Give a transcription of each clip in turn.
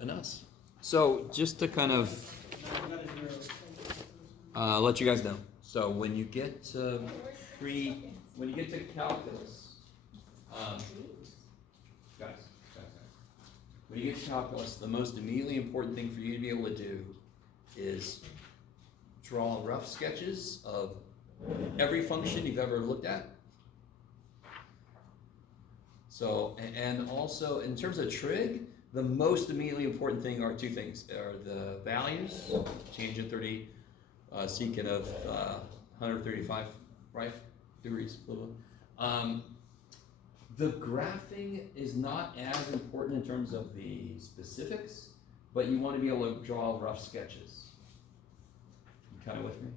And us. So just to kind of let you guys know. So when you get to calculus, guys, when you get to calculus, the most immediately important thing for you to be able to do is draw rough sketches of every function you've ever looked at. So, and also in terms of trig, the most immediately important thing are two things, are the values, change in 30, secant of 135, right, degrees. The graphing is not as important in terms of the specifics, but you want to be able to draw rough sketches. You kind of with me?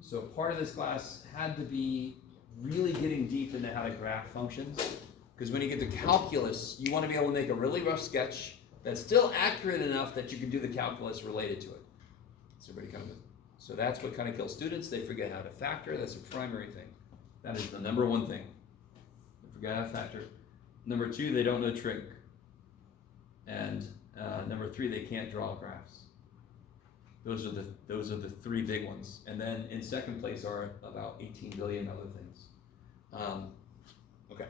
So part of this class had to be really getting deep into how to graph functions, because when you get to calculus, you want to be able to make a really rough sketch that's still accurate enough that you can do the calculus related to it. Is everybody kind of? So that's what kind of kills students. They forget how to factor. That's a primary thing. That is the number one thing. They forget how to factor. Number two, they don't know trig. And number three, they can't draw graphs. Those are the three big ones. And then in second place are about 18 billion other things. Okay.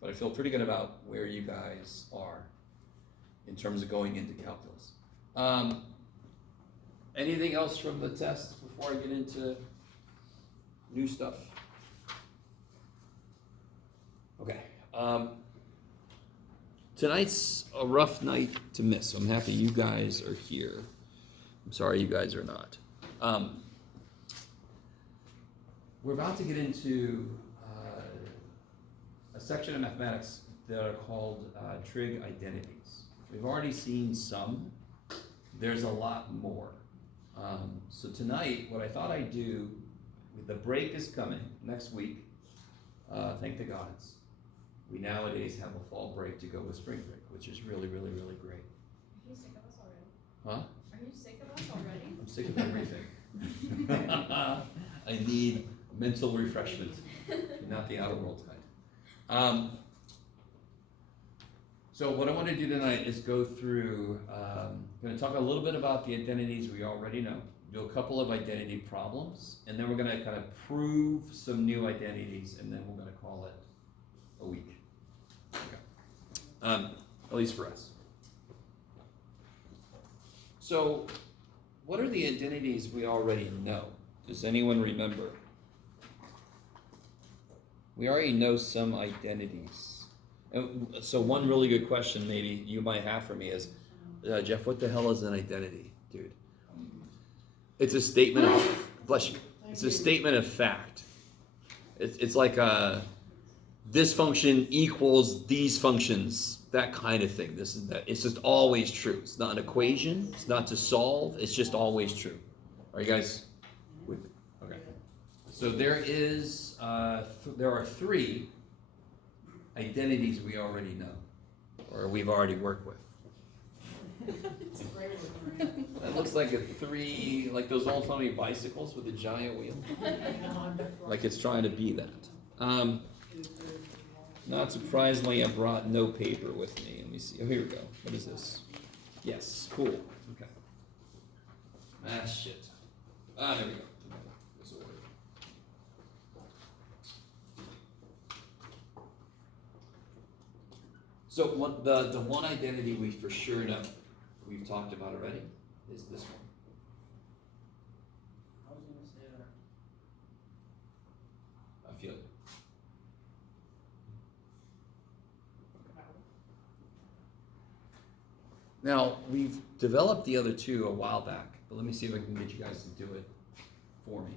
But I feel pretty good about where you guys are in terms of going into calculus. Anything else from the test before I get into new stuff? Okay. Tonight's a rough night to miss, so I'm happy you guys are here. I'm sorry you guys are not. We're about to get into a section of mathematics that are called trig identities. We've already seen some. There's a lot more. So tonight, what I thought I'd do, the break is coming next week. Thank the gods. We nowadays have a fall break to go with spring break, which is really, really, really great. Are you sick of us already? Huh? Are you sick of us already? I'm sick of everything. I need mental refreshment, not the outer world kind. So what I want to do tonight is go through, I'm going to talk a little bit about the identities we already know, do a couple of identity problems, and then we're going to kind of prove some new identities, and then we're going to call it a week. Okay. At least for us. So what are the identities we already know? Does anyone remember? We already know some identities. So one really good question maybe you might have for me is, Jeff, what the hell is an identity, dude? It's a statement of, bless you, it's a statement of fact. It's like this function equals these functions, that kind of thing. It's just always true. It's not an equation, it's not to solve, it's just always true. Are you guys with me? Okay. So there are three identities we already know, or we've already worked with. That looks like like those old-timey bicycles with a giant wheel. Like it's trying to be that. Not surprisingly, I brought no paper with me. Let me see. Oh, here we go. What is this? Yes, cool. Okay. Shit. There we go. This will work. So the one identity we for sure know, we've talked about already, is this one. I was going to say that. I feel it. Now, we've developed the other two a while back, but let me see if I can get you guys to do it for me.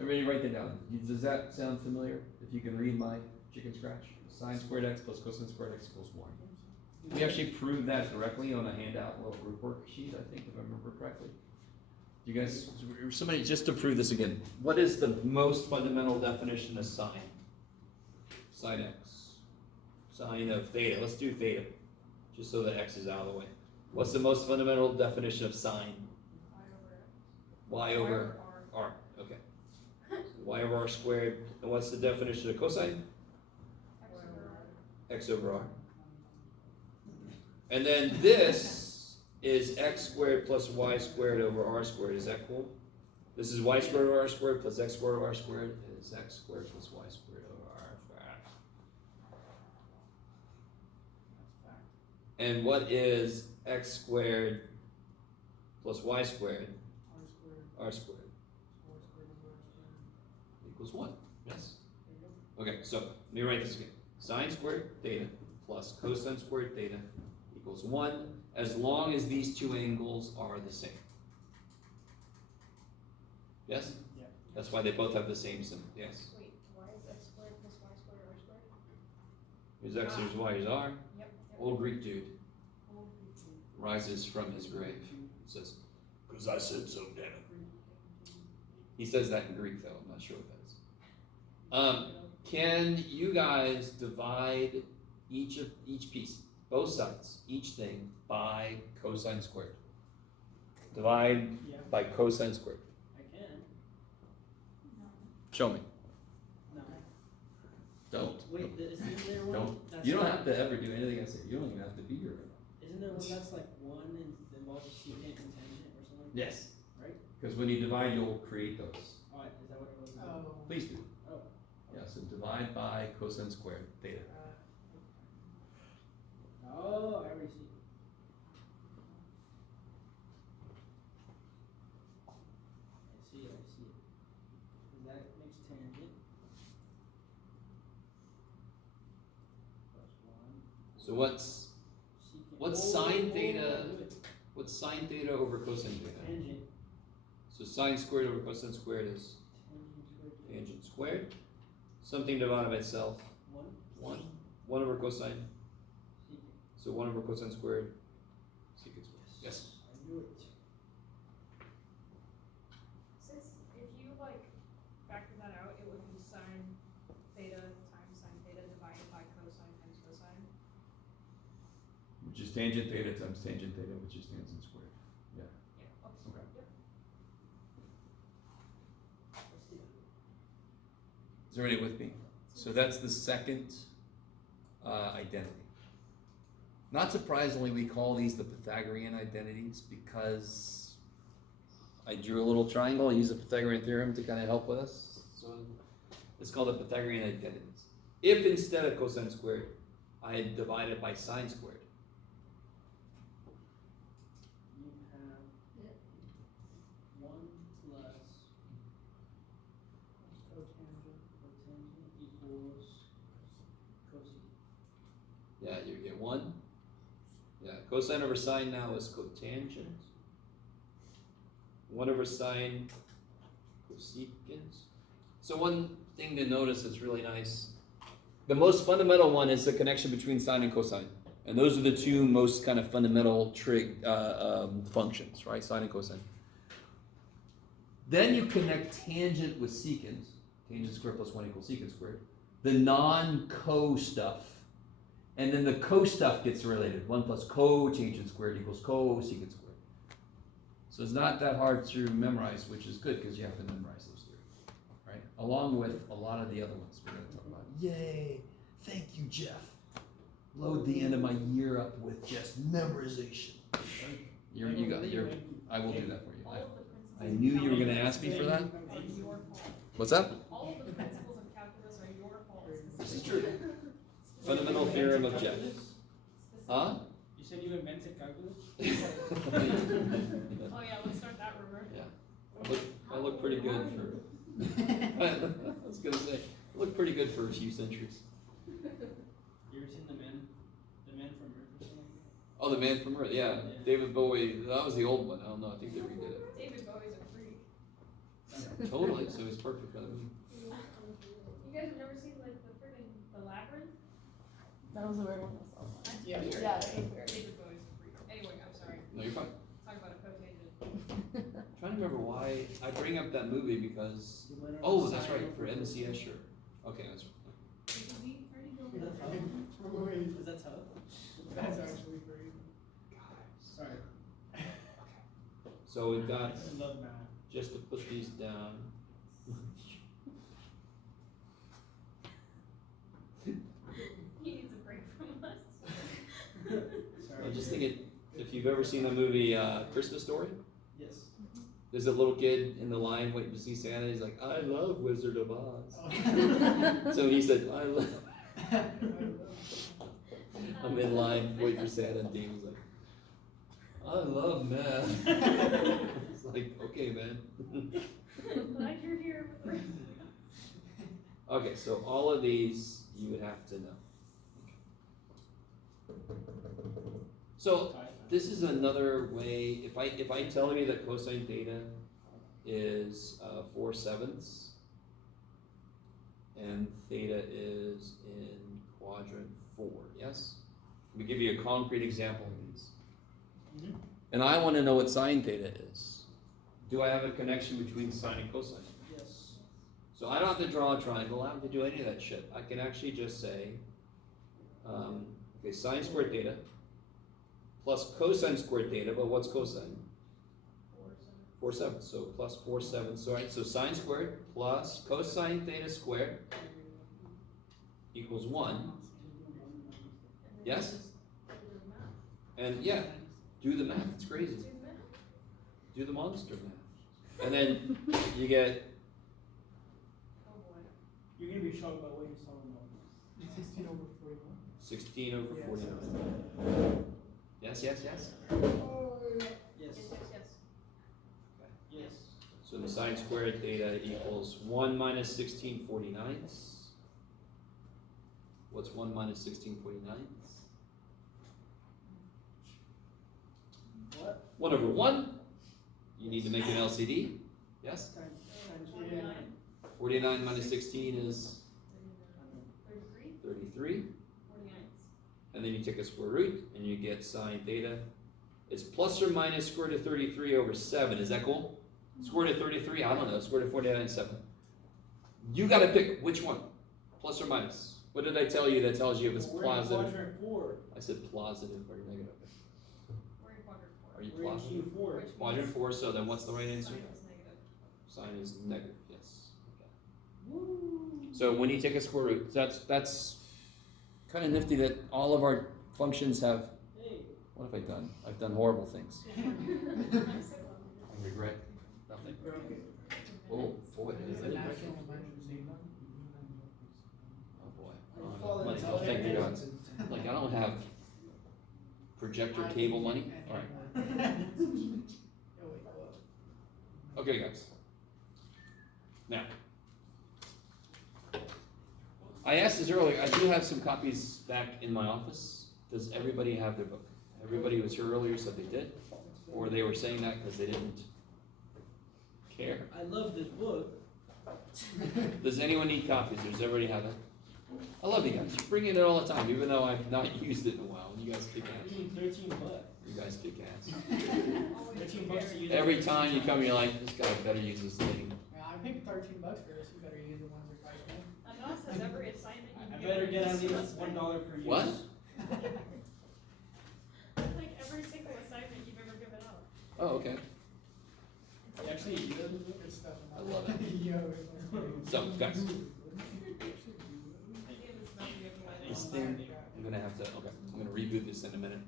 Everybody write that down. Does that sound familiar? If you can read my chicken scratch. Sine squared x plus cosine squared x equals 1. We actually proved that directly on a handout, little group worksheet, I think, if I remember correctly. You guys, somebody, just to prove this again, what is the most fundamental definition of sine? Sine x. Sine of theta. Let's do theta, just so the x is out of the way. What's the most fundamental definition of sine? Y over r. Okay. Y over r squared. And what's the definition of cosine? X over r. And then this is x squared plus y squared over r squared. Is that cool? This is y squared over r squared plus x squared over r squared is x squared plus y squared over r squared. And what is x squared plus y squared? R squared equals 1. Yes? Okay, so let me write this again. Sine squared theta plus cosine squared theta equals 1 as long as these two angles are the same. Yes? Yeah. That's why they both have the same symbol. Yes? Wait, why is x squared plus y squared r squared? Here's x, here's y, here's r. Yep. Old Greek dude Old rises from his grave and says, "Because I said so, damn it." He says that in Greek, though. I'm not sure what that is. Can you guys divide each piece, both sides, each thing by cosine squared? Divide Yeah, by cosine squared. I can. Show me. No. Don't. Wait, isn't there one? Don't. That's You don't like- have to ever do anything I say. You don't even have to be here. Isn't there one that's like 1 and involves secant and tangent or something? Yes. Right? Because when you divide, you'll create those. Oh, is that what it was? Please do. Oh. Yeah, so divide by cosine squared theta. Oh, I already see. I see it. And that makes tangent. Plus 1. So what's Secant. What's sine theta? What's sine theta over cosine theta? Tangent. So sine squared over cosine squared is tangent squared. Something divided by itself. 1. 1. 1 over cosine. Secant. So 1 over cosine squared. Secant squared. Yes. I knew it. Since if you like factor that out, it would be sine theta times sine theta divided by cosine times cosine. Which is tangent theta times tangent theta, which is tangent squared. Yeah. Okay. Yep. Let's do it. Is everybody with me? So that's the second identity. Not surprisingly, we call these the Pythagorean identities because I drew a little triangle. I used the Pythagorean theorem to kind of help with us. So it's called the Pythagorean identities. If instead of cosine squared, I had divided by sine squared, You have 1 plus cotangent equals cosine. yeah, you get 1. Yeah, cosine over sine now is cotangent. 1 over sine cosecant. So one thing to notice that's really nice, the most fundamental one is the connection between sine and cosine. And those are the two most kind of fundamental trig functions, right? Sine and cosine. Then you connect tangent with secant. Tangent squared plus 1 equals secant squared. The non-co stuff. And then the co stuff gets related. 1 plus cotangent squared equals cosecant squared. So it's not that hard to memorize, which is good because you have to memorize those three, right? Along with a lot of the other ones we're going to talk about. Yay! Thank you, Jeff. Load the end of my year up with just memorization. You got it. I will do that for you. All of the principles I knew you were going to ask me for that. are your fault. What's up? All of the principles of calculus are your fault. This is true. Fundamental theorem of Jeff. Huh? You said you invented calculus? Oh yeah, let's start that rumor. Yeah. I look pretty good for. I was gonna say, I look pretty good for a few centuries. You ever seen the man from Earth or something? Oh, the Man from Earth. Yeah, Yeah. David Bowie. That was the old one. I don't know. I think they redid it. David Bowie's a freak. Totally. So he's perfect. I mean, You guys have never seen like the friggin' The Labyrinth? That was a weird one. That's Yeah. weird. Yeah, it was weird. David Bowie's a freak. Anyway, I'm sorry. no, you're fine. Talk about a cotangent. I'm trying to remember why I bring up that movie because. You went on Oh, a that's side right. For over- MC Escher. Okay, that's. Is That's how. Is that tough? That's actually crazy. Sorry. So we've got, I love math. just to put these down. He needs a break from us. Sorry. Just you've ever seen the movie Christmas Story, Yes. there's a little kid in the line waiting to see Santa. He's like, I love Wizard of Oz. So he said, I'm in line waiting for Santa, and Dean was like, I love math. It's like, okay, man. Glad you're here with us. Okay, so all of these you would have to know. So this is another way. If I tell you that cosine theta is 4/7 and theta is in quadrant 4, yes? Let me give you a concrete example of these. Mhm. And I want to know what sine theta is. Do I have a connection between sine and cosine? Yes. So I don't have to draw a triangle, I don't have to do any of that shit. I can actually just say, okay, sine squared theta plus cosine squared theta, but what's cosine? 4/7, so plus 4/7, so right, so sine squared plus cosine theta squared equals 1. Yes? And yeah, do the math, it's crazy. Do the monster math. And then you get, Oh boy. You're gonna be shocked by what you saw in the 16 over 41. 16 over Yes. 49. Yes, yes, yes? Yes. Yes, yes, yes. Yes. So the sine squared theta equals 1 minus 16/49. What's 1 minus 16/49? What? 1 over 1. You need to make an LCD. Yes? Times 49. 49 minus 16 is 33. 33. 49. And then you take a square root and you get sine theta. It's plus or minus square root of 33 over 7. Is that cool? Square root of 33? I don't know. Square root of 49 is 7. You got to pick which one. Plus or minus. What did I tell you that tells you if it's We're in positive? quadrant 4. I said positive or negative. We're in quadrant 4. Are you We're in positive? Q4. Which Quadrant means 4, so then what's the right answer? Sine is negative. Sine is negative, yes. Okay. Woo. So when you take a square root, that's kind of nifty that all of our functions have. Hey. What have I done? I've done horrible things. I'm I regret nothing. Oh boy, is that it? Oh boy. Money. Oh, thank you God. Like I don't have projector cable money. All right. Okay, guys. Now, I asked this earlier. I do have some copies back in my office. Does everybody have their book? Everybody who was here earlier said they did, or they were saying that because they didn't care. I love this book. Does anyone need copies? Does everybody have it? I love you guys. You bring it in all the time, even though I've not used it in a while. You guys kick ass. 13 bucks. You guys kick ass. 13 bucks to use. Every time you come, you're like, this guy better use this thing. Yeah, I paid $13 for this. You better use the ones that price me. I know it says every assignment you I can better get on at least $1 per use. What? Like every single assignment you've ever given out. Oh, okay. You actually use it? Good stuff. I love it. Yo. So, guys, I think it's not given by this the thing, I'm gonna have to, okay, I'm gonna reboot this in a minute.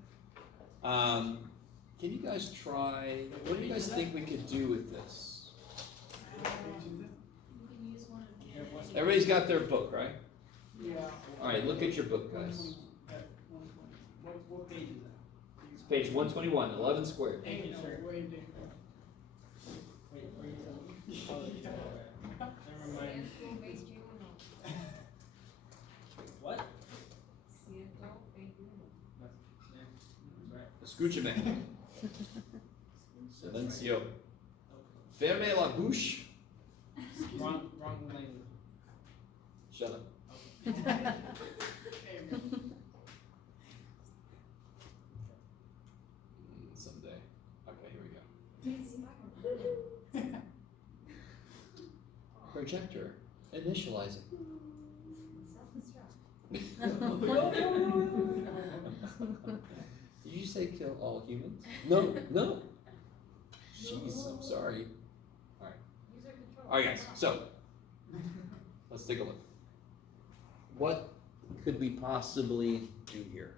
Can you guys try, what do you guys think we could do with this? You can use one of the. Everybody's got their book, right? Yeah. Alright, look at your book, guys. What page is that? It's page 121, 11 squared. Thank you, sir. Way different. Wait, where you telling me? Never mind. What? Escúchame. Silencio. Ferme la bouche. Wrong language. Shut up. Someday. Okay, here we go. Projector. Initializing. Did you say kill all humans? No, no. Jeez, I'm sorry. Alright. User control. Alright guys, so let's take a look. What could we possibly do here?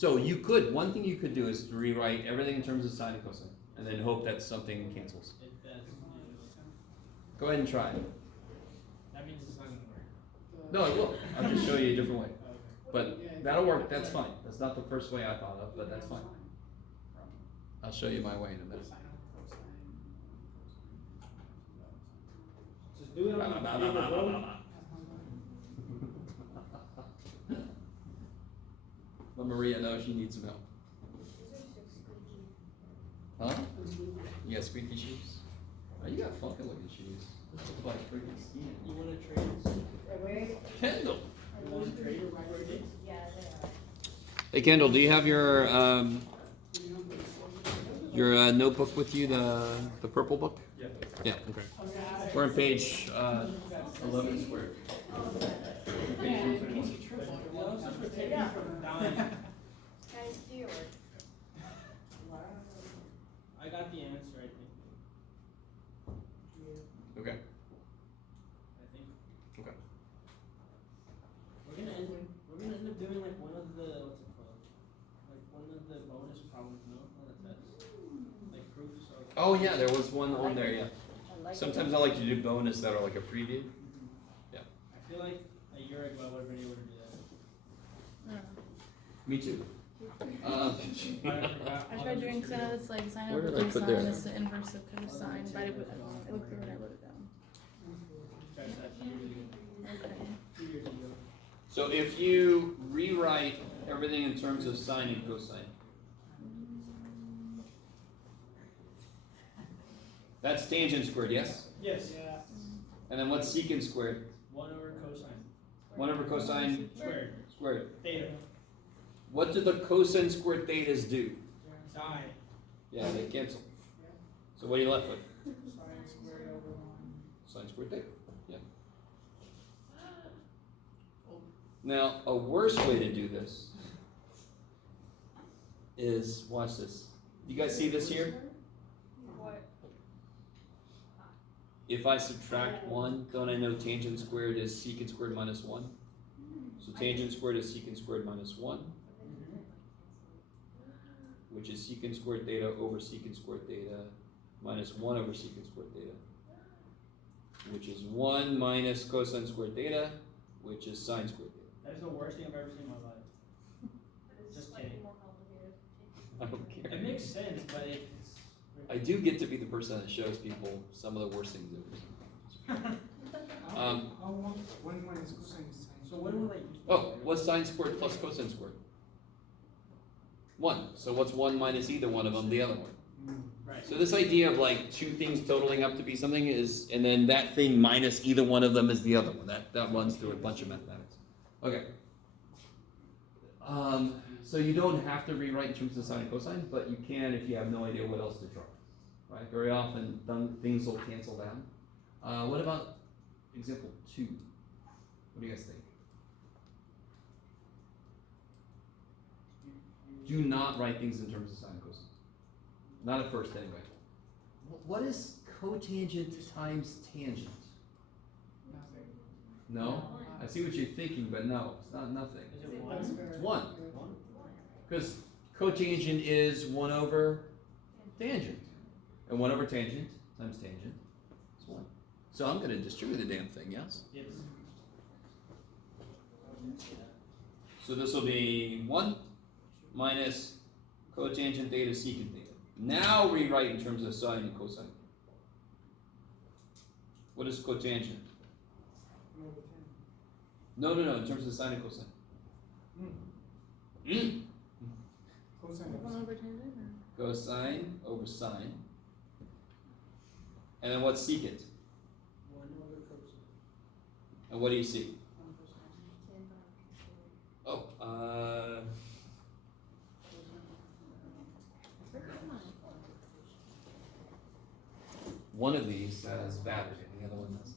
So you could, one thing you could do is to rewrite everything in terms of sine and cosine, and then hope that something cancels. It does. Go ahead and try it. That means it's not gonna work. No, it will. I'll just show you a different way. Okay. But that'll work, that's fine. That's not the first way I thought of, but that's fine. I'll show you my way in a minute. Just do it on the paper, bro. But Maria knows she needs some help. Huh? You got squeaky shoes? Oh, you got funky looking shoes. Those look like freaking skin. You wanna trade? Kendall! You wanna trade your dates? Yeah, they are. Hey Kendall, do you have your notebook with you, the purple book? Yeah. Yeah, okay. We're on page 11 squared. Guys, do your work. I got the answer, I think. Okay. I think. Okay. We're gonna end up doing like one of the, what's it called? Like one of the bonus problems, no? On the test. Like proofs of. Oh yeah, there was one on there, yeah. Sometimes I like to do bonus that are like a preview. I feel like a year ago I would have been able to do that. Me too. I tried doing, cause I know it's like sine Where over did I put cosine theirs? is the inverse of cosine, but it looked good when I wrote it down. Tried that 2 years ago. Okay. 2 years ago. So if you rewrite everything in terms of sine and cosine, that's tangent squared, yes? Yes. Yeah. And then what's secant squared? 1 over cosine. 1 over cosine Squared. squared. Theta. What do the cosine squared thetas do? Sine. Yeah, they cancel. So what are you left with? Sine squared over 1. Sine squared theta. Yeah. Now, a worse way to do this is, watch this. You guys see this here? What? If I subtract 1, don't I know tangent squared is secant squared minus 1? So tangent squared is secant squared minus 1, which is secant squared theta over secant squared theta minus 1 over secant squared theta, which is 1 minus cosine squared theta, which is sine squared theta. That is the worst thing I've ever seen in my life. It's Just slightly kidding. more complicated. I don't care. It makes sense, but it's. I do get to be the person that shows people some of the worst things I've ever seen. One minus cosine is sine. So when will I use? Oh, what's sine squared plus cosine squared? 1. So what's 1 minus either one of them, the other one? Right. So this idea of like two things totaling up to be something is, and then that thing minus either one of them is the other one. That runs through a bunch of mathematics. Okay. So you don't have to rewrite in terms of sine and cosine, but you can if you have no idea what else to try. Right? Very often things will cancel down. What about example 2? What do you guys think? Do not write things in terms of sine and cosine. Not at first, anyway. What is cotangent times tangent? Nothing. No? I see what you're thinking, but no, it's not nothing. Is it That's 1? fair. It's 1. 1? Because cotangent is 1 over tangent. And 1 over tangent times tangent is 1. So I'm going to distribute the damn thing, yes? Yes. So this will be 1 minus cotangent theta secant theta. Now rewrite in terms of sine and cosine. What is cotangent? 1 over 10. No, in terms of sine and cosine. Cosine One over over tangent or? Cosine over sine. And then what's secant? 1 over cosine. And what do you see? 1 cosine. Oh, one of these has battery and the other one doesn't.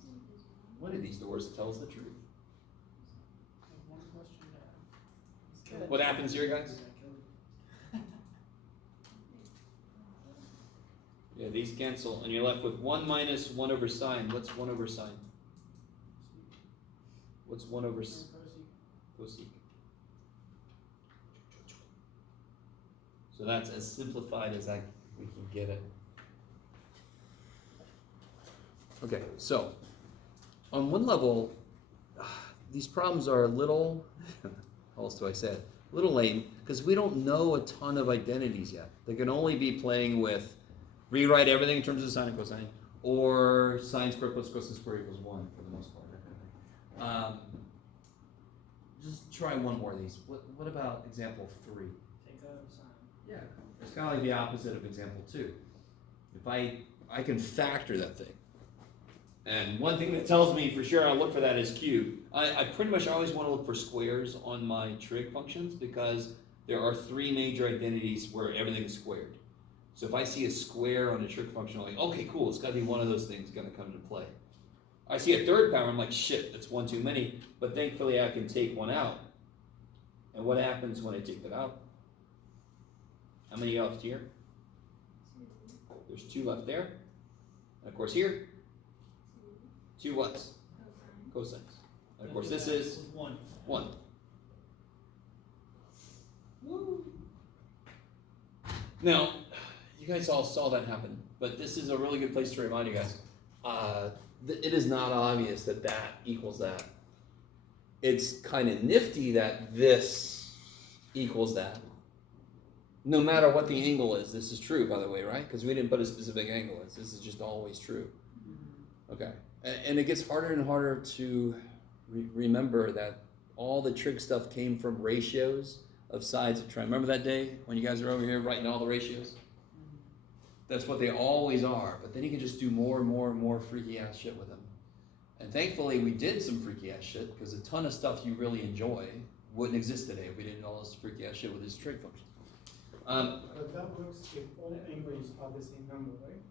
One of these doors tells the truth. I have one question to ask. What happens here, guys? Yeah, these cancel, and you're left with 1 minus 1 over sine. What's 1 over sine? What's 1 over cosec? So that's as simplified as we can get it. Okay, so on one level, these problems are a little, how else do I say it? A little lame, because we don't know a ton of identities yet. They can only be playing with rewrite everything in terms of sine and cosine, or sine squared plus cosine squared equals 1 for the most part. That kind of thing. Just try one more of these. What about example 3? Take a sign. Yeah, it's kind of like the opposite of example 2. If I can factor that thing. And one thing that tells me for sure I'll look for that is cube. I pretty much always want to look for squares on my trig functions because there are 3 major identities where everything is squared. So if I see a square on a trig function, I'm like, okay, cool, it's got to be one of those things going to come into play. I see a third power, I'm like, shit, that's one too many. But thankfully I can take one out. And what happens when I take that out? How many left here? There's 2 left there. And of course here, 2 whats? Cosines. And of course this is 1. 1. Woo! Now, you guys all saw that happen, but this is a really good place to remind you guys. It is not obvious that that equals that. It's kind of nifty that this equals that. No matter what the angle is, this is true, by the way, right? Because we didn't put a specific angle in. This is just always true. Okay. And it gets harder and harder to remember that all the trig stuff came from ratios of sides of triangle. Remember that day when you guys were over here writing all the ratios? That's what they always are. But then you can just do more and more and more freaky ass shit with them. And thankfully we did some freaky ass shit because a ton of stuff you really enjoy wouldn't exist today if we didn't do all this freaky ass shit with these trig functions. But that works if all angles are the same number, right?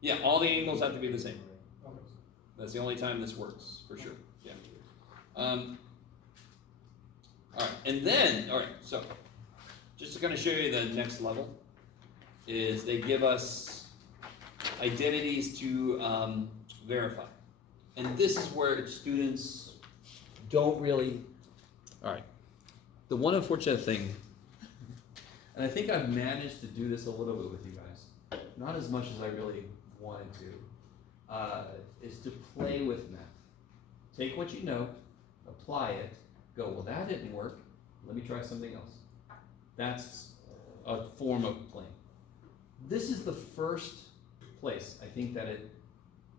Yeah, all the angles have to be the same. Okay. That's the only time this works, for sure. Yeah. All right, and then, all right, so just to kind of show you the next level is they give us identities to verify. And this is where students don't really, all right, the one unfortunate thing, and I think I've managed to do this a little bit with you guys, not as much as I really wanted to, is to play with math. Take what you know, apply it, go, well that didn't work, let me try something else. That's a form of playing. This is the first place I think that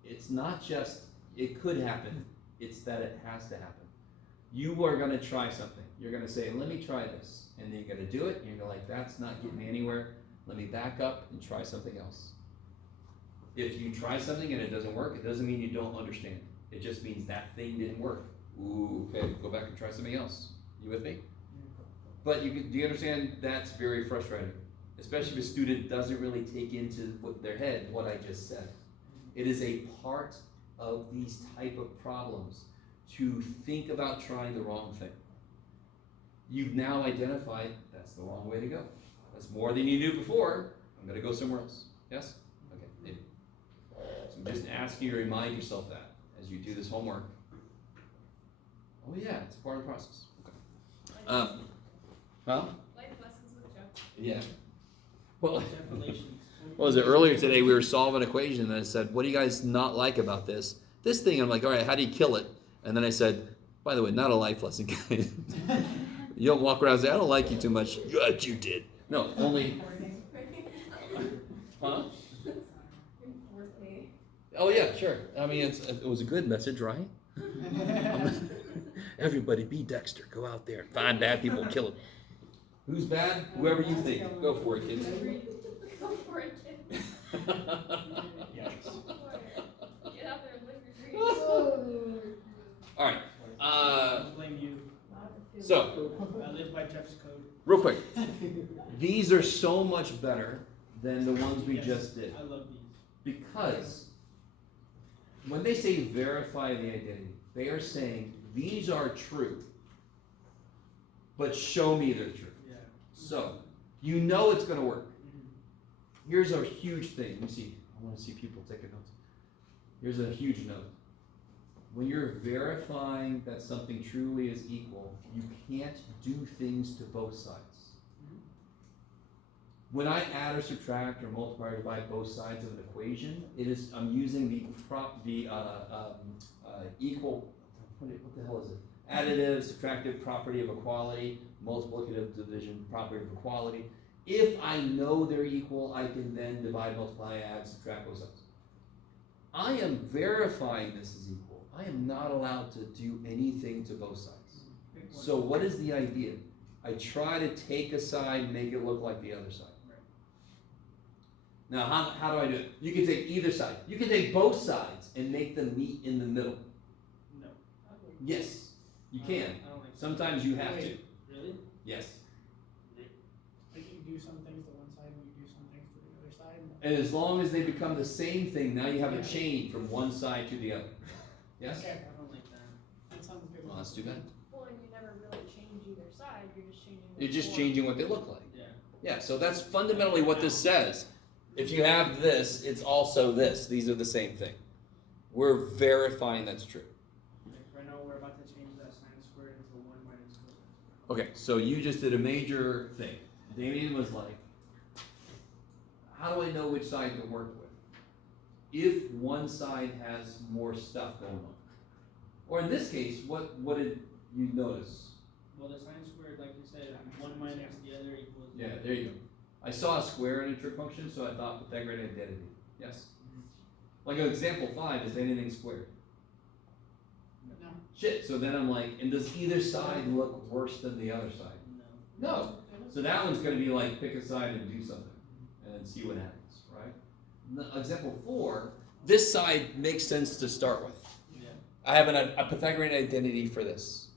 it's not just, it could happen, it's that it has to happen. You are gonna try something. You're gonna say, let me try this. And then you're gonna do it, and you're gonna like, that's not getting me anywhere. Let me back up and try something else. If you try something and it doesn't work, it doesn't mean you don't understand. It just means that thing didn't work. Ooh, okay, go back and try something else. You with me? But do you understand that's very frustrating? Especially if a student doesn't really take into their head what I just said. It is a part of these type of problems to think about trying the wrong thing. You've now identified that's the wrong way to go. That's more than you knew before. I'm gonna go somewhere else. Yes? Okay, maybe. So I'm just asking you to remind yourself that as you do this homework. Oh yeah, it's part of the process. Okay. Huh? Life lessons with Jeff. Yeah. Well, Definitions. what was it? Earlier today we were solving an equation and I said, what do you guys not like about this? This thing, I'm like, all right, how do you kill it? And then I said, by the way, not a life lesson, guys. You don't walk around and say, I don't like you too much. Yeah, you did. No, only. Huh? Oh yeah, sure. I mean, it was a good message, right? Everybody be Dexter. Go out there and find bad people and kill them. Who's bad? Whoever you think. Go for it, kids. Go for it, kid. Get out there and live your dreams. All right. I blame you. So, I live by Jeff's code. real quick. These are so much better than the ones we Yes, just did. I love these. Because when they say verify the identity, they are saying these are true, but show me they're true. Yeah. So, you know it's going to work. Here's a huge thing. Let me see. I want to see people taking notes. Here's a huge note. When you're verifying that something truly is equal, you can't do things to both sides. when I add or subtract or multiply or divide both sides of an equation, I'm using the equal, what the hell is it? Additive, subtractive property of equality, multiplicative division property of equality. If I know they're equal, I can then divide, multiply, add, subtract both sides. I am verifying this is equal. I am not allowed to do anything to both sides. So what is the idea? I try to take a side, make it look like the other side. Now, how do I do it? You can take either side. You can take both sides and make them meet in the middle. No. Yes, you can. I don't like Sometimes you have to. Really? Yes. Like you do some things to one side and you do some things to the other side. And as long as they become the same thing, now you have a chain from one side to the other. Yes? Okay, I don't like that. that sounds good. Well, that's too bad. Well, and you never really change either side, you're just changing. You're just form. changing what they look like. Yeah. Yeah, so that's fundamentally what this says. If you have this, it's also this. These are the same thing. We're verifying that's true. Like right now, we're about to change that sine squared into 1 minus cosine squared. Okay, so you just did a major thing. Damien was like, how do I know which side to work with? If one side has more stuff going on. Or in this case, what did you notice? Well, the sine squared, like you said, 1 minus the other equals. Yeah, there you go. I saw a square in a trig function, so I thought Pythagorean identity. Yes? Like example 5, is anything squared? No. Shit, so then I'm like, and does either side look worse than the other side? No. No. So that one's gonna be like, pick a side and do something, and then see what happens, right? Example 4, this side makes sense to start with. Yeah. I have a Pythagorean identity for this.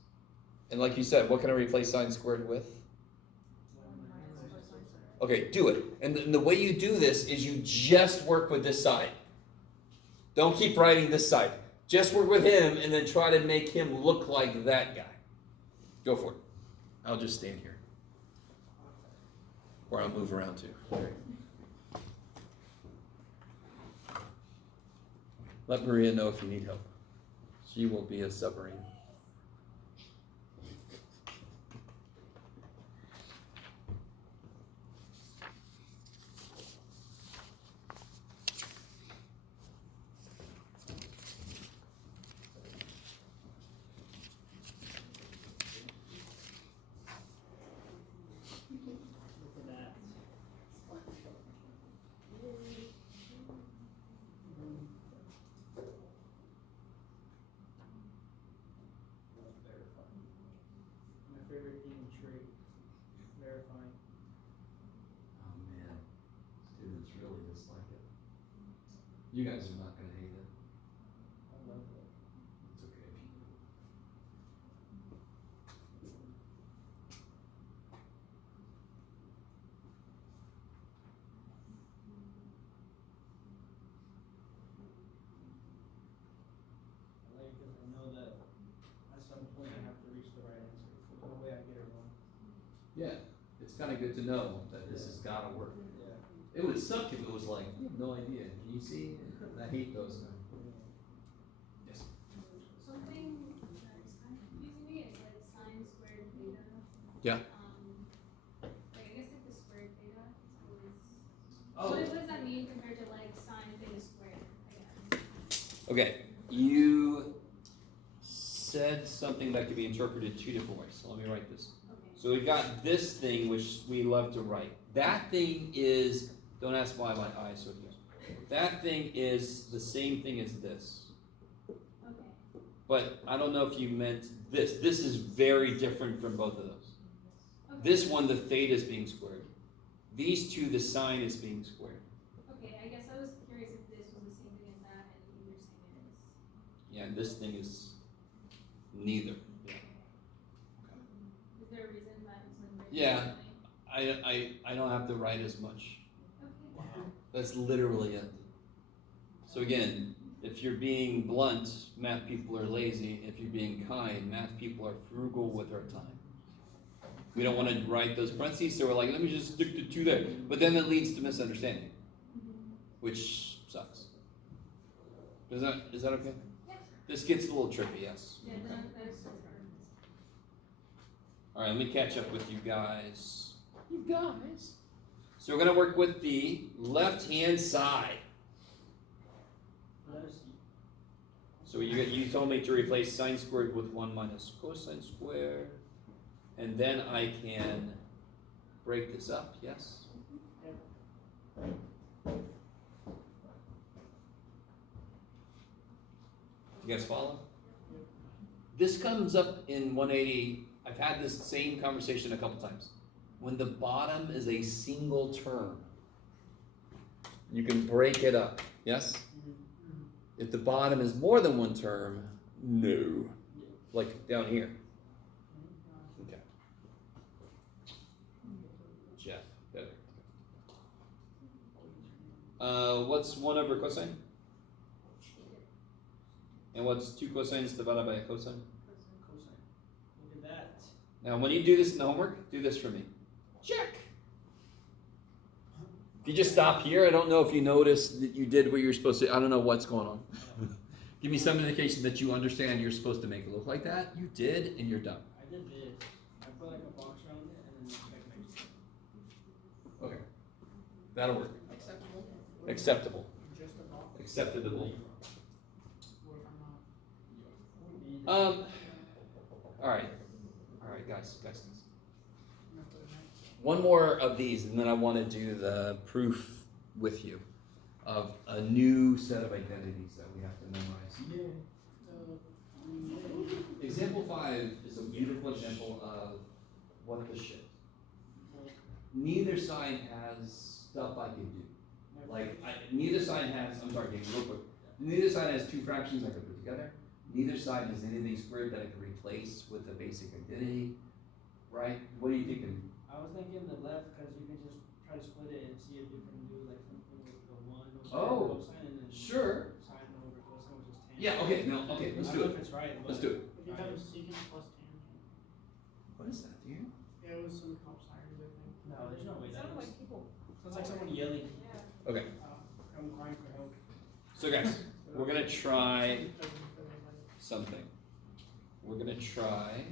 And like you said, what can I replace sine squared with? 1 minus cosine squared. Okay, do it. And the way you do this is you just work with this side. Don't keep writing this side. Just work with him and then try to make him look like that guy. Go for it. I'll just stand here. Or I'll move around too. Let Maria know if you need help. She will be a submarine. Look at that. My favorite thing in Trig, verifying. Oh man, students really dislike it. You guys are not gonna hate it. I love it. It's okay if you do. I like it because I know that at some point I have to reach the right answer. There's no way I get it wrong. Yeah, it's kind of good to know that this has gotta work. Yeah. It would suck if it was like, you have no idea. Can you see? I hate those things. Yes. Something that is kind of confusing me is like sine squared theta. Yeah. Like I guess if the squared theta is always. Oh. What does that mean compared to like sine theta squared, I guess? Okay, you said something that could be interpreted two different ways. So let me write this. Okay. So we've got this thing which we love to write. That thing is, don't ask why my eyes so confused. That thing is the same thing as this. Okay. But I don't know if you meant this. This is very different from both of those. Okay. This one, the theta is being squared. These two, the sine is being squared. Okay, I guess I was curious if this was the same thing as that and you're saying it is. Yeah, and this thing is neither. Yeah. Is there a reason that it's like written Yeah. differently? I don't have to write as much. Okay. That's literally it. So again, if you're being blunt, math people are lazy. If you're being kind, math people are frugal with our time. We don't want to write those parentheses, so we're like, let me just stick to two there. But then it leads to misunderstanding, which sucks. Is that okay? Yeah. This gets a little trippy, yes. Yeah, Okay. that is perfect. All right, let me catch up with you guys. You guys. So we're gonna work with the left-hand side. Let us see. So you told me to replace sine squared with 1 minus cosine squared. And then I can break this up, yes? You guys follow? This comes up in 180. I've had this same conversation a couple times. When the bottom is a single term, you can break it up, yes? If the bottom is more than one term, no. Like down here. Okay. Jeff, better. What's 1 over cosine? And what's 2 cosines divided by a cosine? Cosine. Look at that. Now, when you do this in the homework, do this for me. Check. If you just stop here, I don't know if you noticed that you did what you're supposed to. I don't know what's going on. Give me some indication that you understand you're supposed to make it look like that. You did, and you're done. I did this. I put like a box around it and then check next to it. Okay. That'll work. Acceptable. Acceptable. Just a box. Acceptable. What if I'm not? All right, guys. One more of these, and then I want to do the proof with you of a new set of identities that we have to memorize. Example 5 is a beautiful example of what the shit. Neither side has stuff I can do. Neither side has, I'm sorry, Dave, real quick. Neither side has 2 fractions I could put together. Neither side has anything squared that I could replace with a basic identity. Right? What are you thinking? I was thinking the left because you can just try to split it and see if you can do like something with the 1 over cosine and then Sure. sine over cosine, which is tan. Yeah, okay, no, okay, let's I do don't know it. if it's right, but Let's do it. If you have a secant plus tangent. What is that, do you? Yeah, it was some copsires, I think. no, there's no way It that sounded is. like people. Sounds like someone yelling. Yeah. Okay, I'm crying for help. so guys, we're gonna try It doesn't fit anybody. something. We're gonna try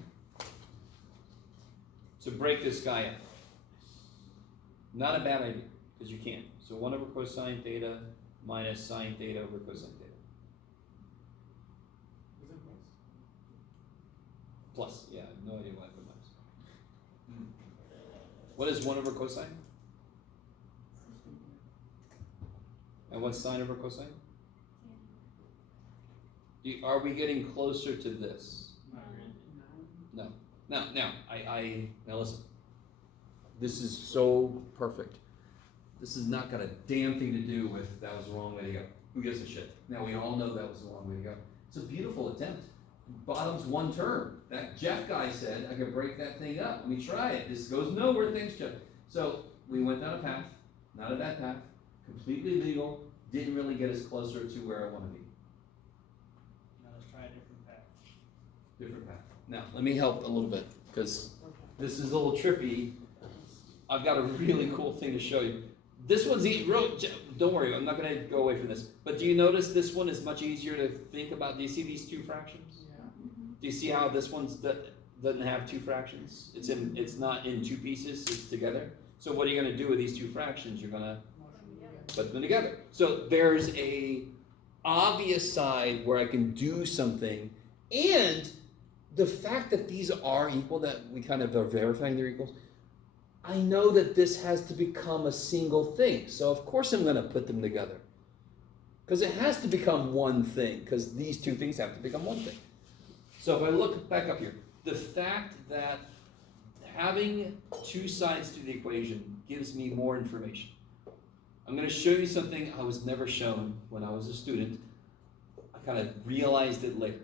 to break this guy up. Not a bad idea, because you can. So 1 over cosine theta minus sine theta over cosine theta. Is it plus? Plus, yeah, no idea why I put minus. What is 1 over cosine? And what's sine over cosine? Are we getting closer to this? Not really. Now listen. This is so perfect. This has not got a damn thing to do with that was the wrong way to go. Who gives a shit? Now we all know that was the wrong way to go. It's a beautiful attempt. Bottom's 1 term. That Jeff guy said I could break that thing up. Let me try it. This goes nowhere, thanks Jeff. So we went down a path, not a bad path, completely legal, didn't really get us closer to where I want to be. Now let's try a different path. Different path. Now, let me help a little bit, because this is a little trippy. I've got a really cool thing to show you. This one's don't worry, I'm not going to go away from this. But do you notice this one is much easier to think about? Do you see these 2 fractions? Yeah. Do you see how this one doesn't have 2 fractions? It's not in 2 pieces, it's together. So what are you going to do with these 2 fractions? You're going to put them together. So there's a obvious side where I can do something, and the fact that these are equal, that we kind of are verifying they're equals, I know that this has to become a single thing. So of course I'm going to put them together. Because it has to become one thing, because these 2 things have to become one thing. So if I look back up here, the fact that having 2 sides to the equation gives me more information. I'm going to show you something I was never shown when I was a student. I kind of realized it later.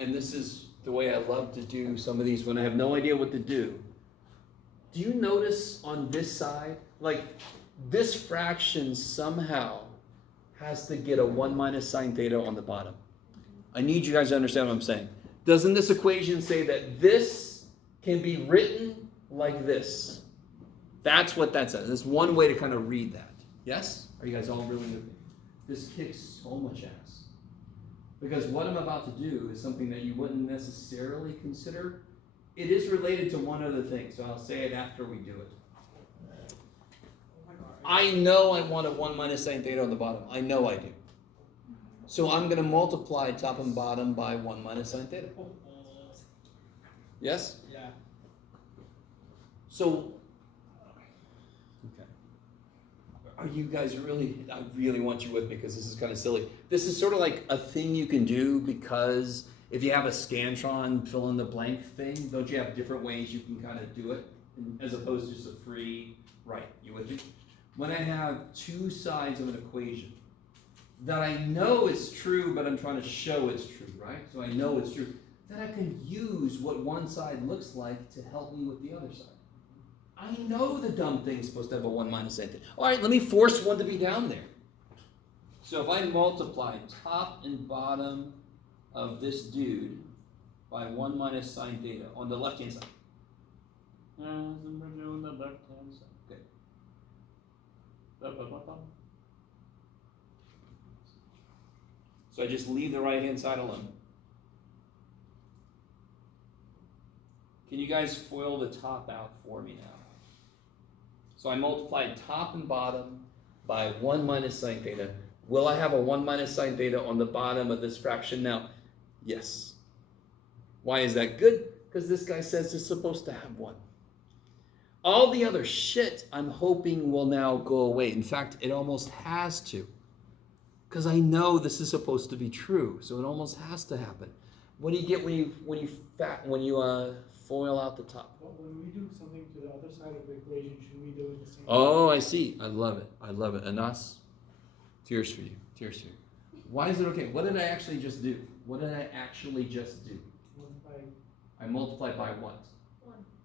And this is the way I love to do some of these when I have no idea what to do. Do you notice on this side, like this fraction somehow has to get a 1 minus sine theta on the bottom? I need you guys to understand what I'm saying. Doesn't this equation say that this can be written like this? That's what that says. That's one way to kind of read that. Yes? Are you guys all really with me? This kicks so much ass. Because what I'm about to do is something that you wouldn't necessarily consider. It is related to one other thing, so I'll say it after we do it. I know I want a 1 minus sine theta on the bottom. I know I do. So I'm going to multiply top and bottom by 1 minus sine theta. Yes? Yeah. So, okay. Are you guys really, I really want you with me because this is kind of silly. This is sort of like a thing you can do because if you have a Scantron fill in the blank thing, don't you have different ways you can kind of do it as opposed to just a free, right, you with me? When I have two sides of an equation that I know is true, but I'm trying to show it's true, right? So I know it's true. Then I can use what one side looks like to help me with the other side. I know the dumb thing's supposed to have a 1 minus sine theta. All right, let me force one to be down there. So if I multiply top and bottom of this dude by 1 minus sine theta on the left-hand side. On the left-hand side. Okay. So I just leave the right-hand side alone. Can you guys FOIL the top out for me now? So I multiplied top and bottom by 1 minus sine theta. Will I have a 1 minus sine theta on the bottom of this fraction now? Yes. Why is that good? Because this guy says it's supposed to have 1. All the other shit I'm hoping will now go away. In fact, it almost has to. Because I know this is supposed to be true. So it almost has to happen. What do you get when you FOIL out the top? But when we do something to the other side of the equation, should we do it the same? Oh, I see. I love it. I love it. Anas, tears for you. Tears for you. Why is it okay? What did I actually just do? What did I actually just do? I multiplied by what?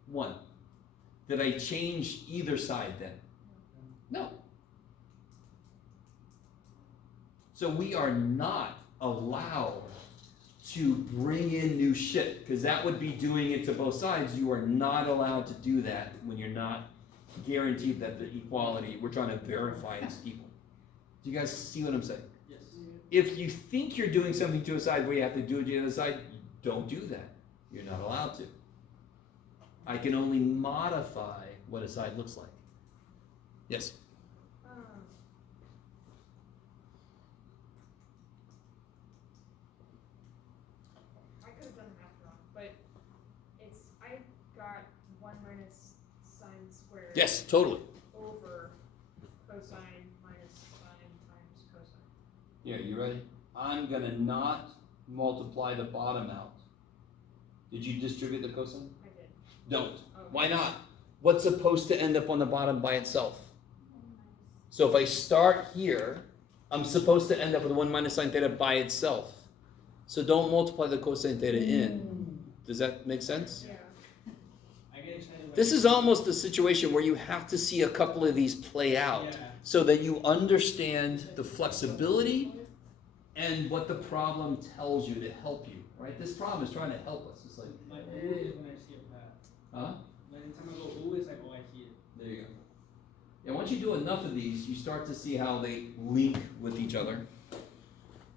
1. Did I change either side then? No. So we are not allowed to bring in new shit, because that would be doing it to both sides. You are not allowed to do that when you're not guaranteed that the equality, we're trying to verify it's equal. Do you guys see what I'm saying? Yes. If you think you're doing something to a side where you have to do it to the other side, don't do that. You're not allowed to. I can only modify what a side looks like. Yes? I could have done the math wrong, but I got 1 minus sine squared. Yes, totally. Over cosine minus sine times cosine. Yeah, you ready? I'm going to not multiply the bottom out. Did you distribute the cosine? I did. Don't. Okay. Why not? What's supposed to end up on the bottom by itself? So if I start here, I'm supposed to end up with 1 minus sine theta by itself. So don't multiply the cosine theta in. Does that make sense? Yeah. I get excited. This is almost a situation where you have to see a couple of these play out so that you understand the flexibility and what the problem tells you to help you, right? This problem is trying to help us. It's like, My ooh is when I see a path. huh? Like anytime I go ooh, it's like, oh, I see it. There you go. Yeah, once you do enough of these, you start to see how they link with each other.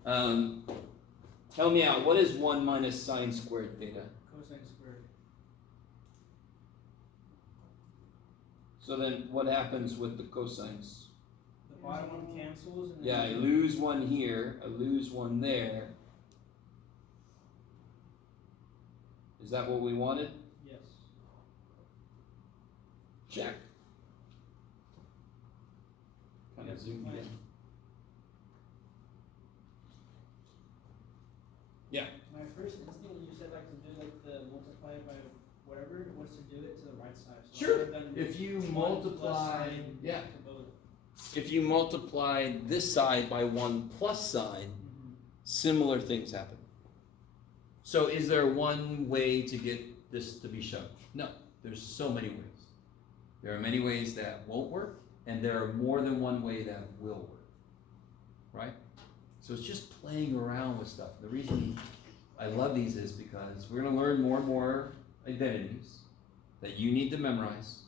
Help me out. What is 1 minus sine squared theta? Cosine squared. So then what happens with the cosines? The bottom one cancels. And Yeah, I then lose one here, I lose one there. Is that what we wanted? Yes. Check. Kind of Yes, zoom fine. in. Yeah. My first instinct when you said like to do like the multiply by whatever was to do it to the right side. So I Sure. would've done If you 1 plus multiply, sine yeah. to both. If you multiply this side by 1 plus sine, similar things happen. So is there one way to get this to be shown? No, there's so many ways. There are many ways that won't work, and there are more than one way that will work, right? So it's just playing around with stuff. The reason I love these is because we're gonna learn more and more identities that you need to memorize.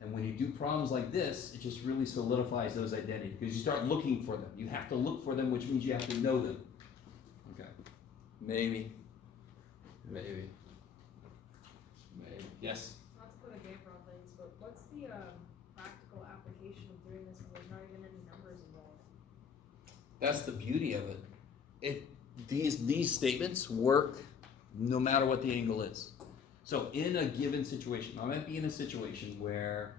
And when you do problems like this, it just really solidifies those identities because you start looking for them. You have to look for them, which means you have to know them. Okay. Maybe. Yes? Not to put a damper on things, but what's the practical application of doing this when there's That's the beauty of it. These statements work no matter what the angle is. So in a given situation, I might be in a situation where,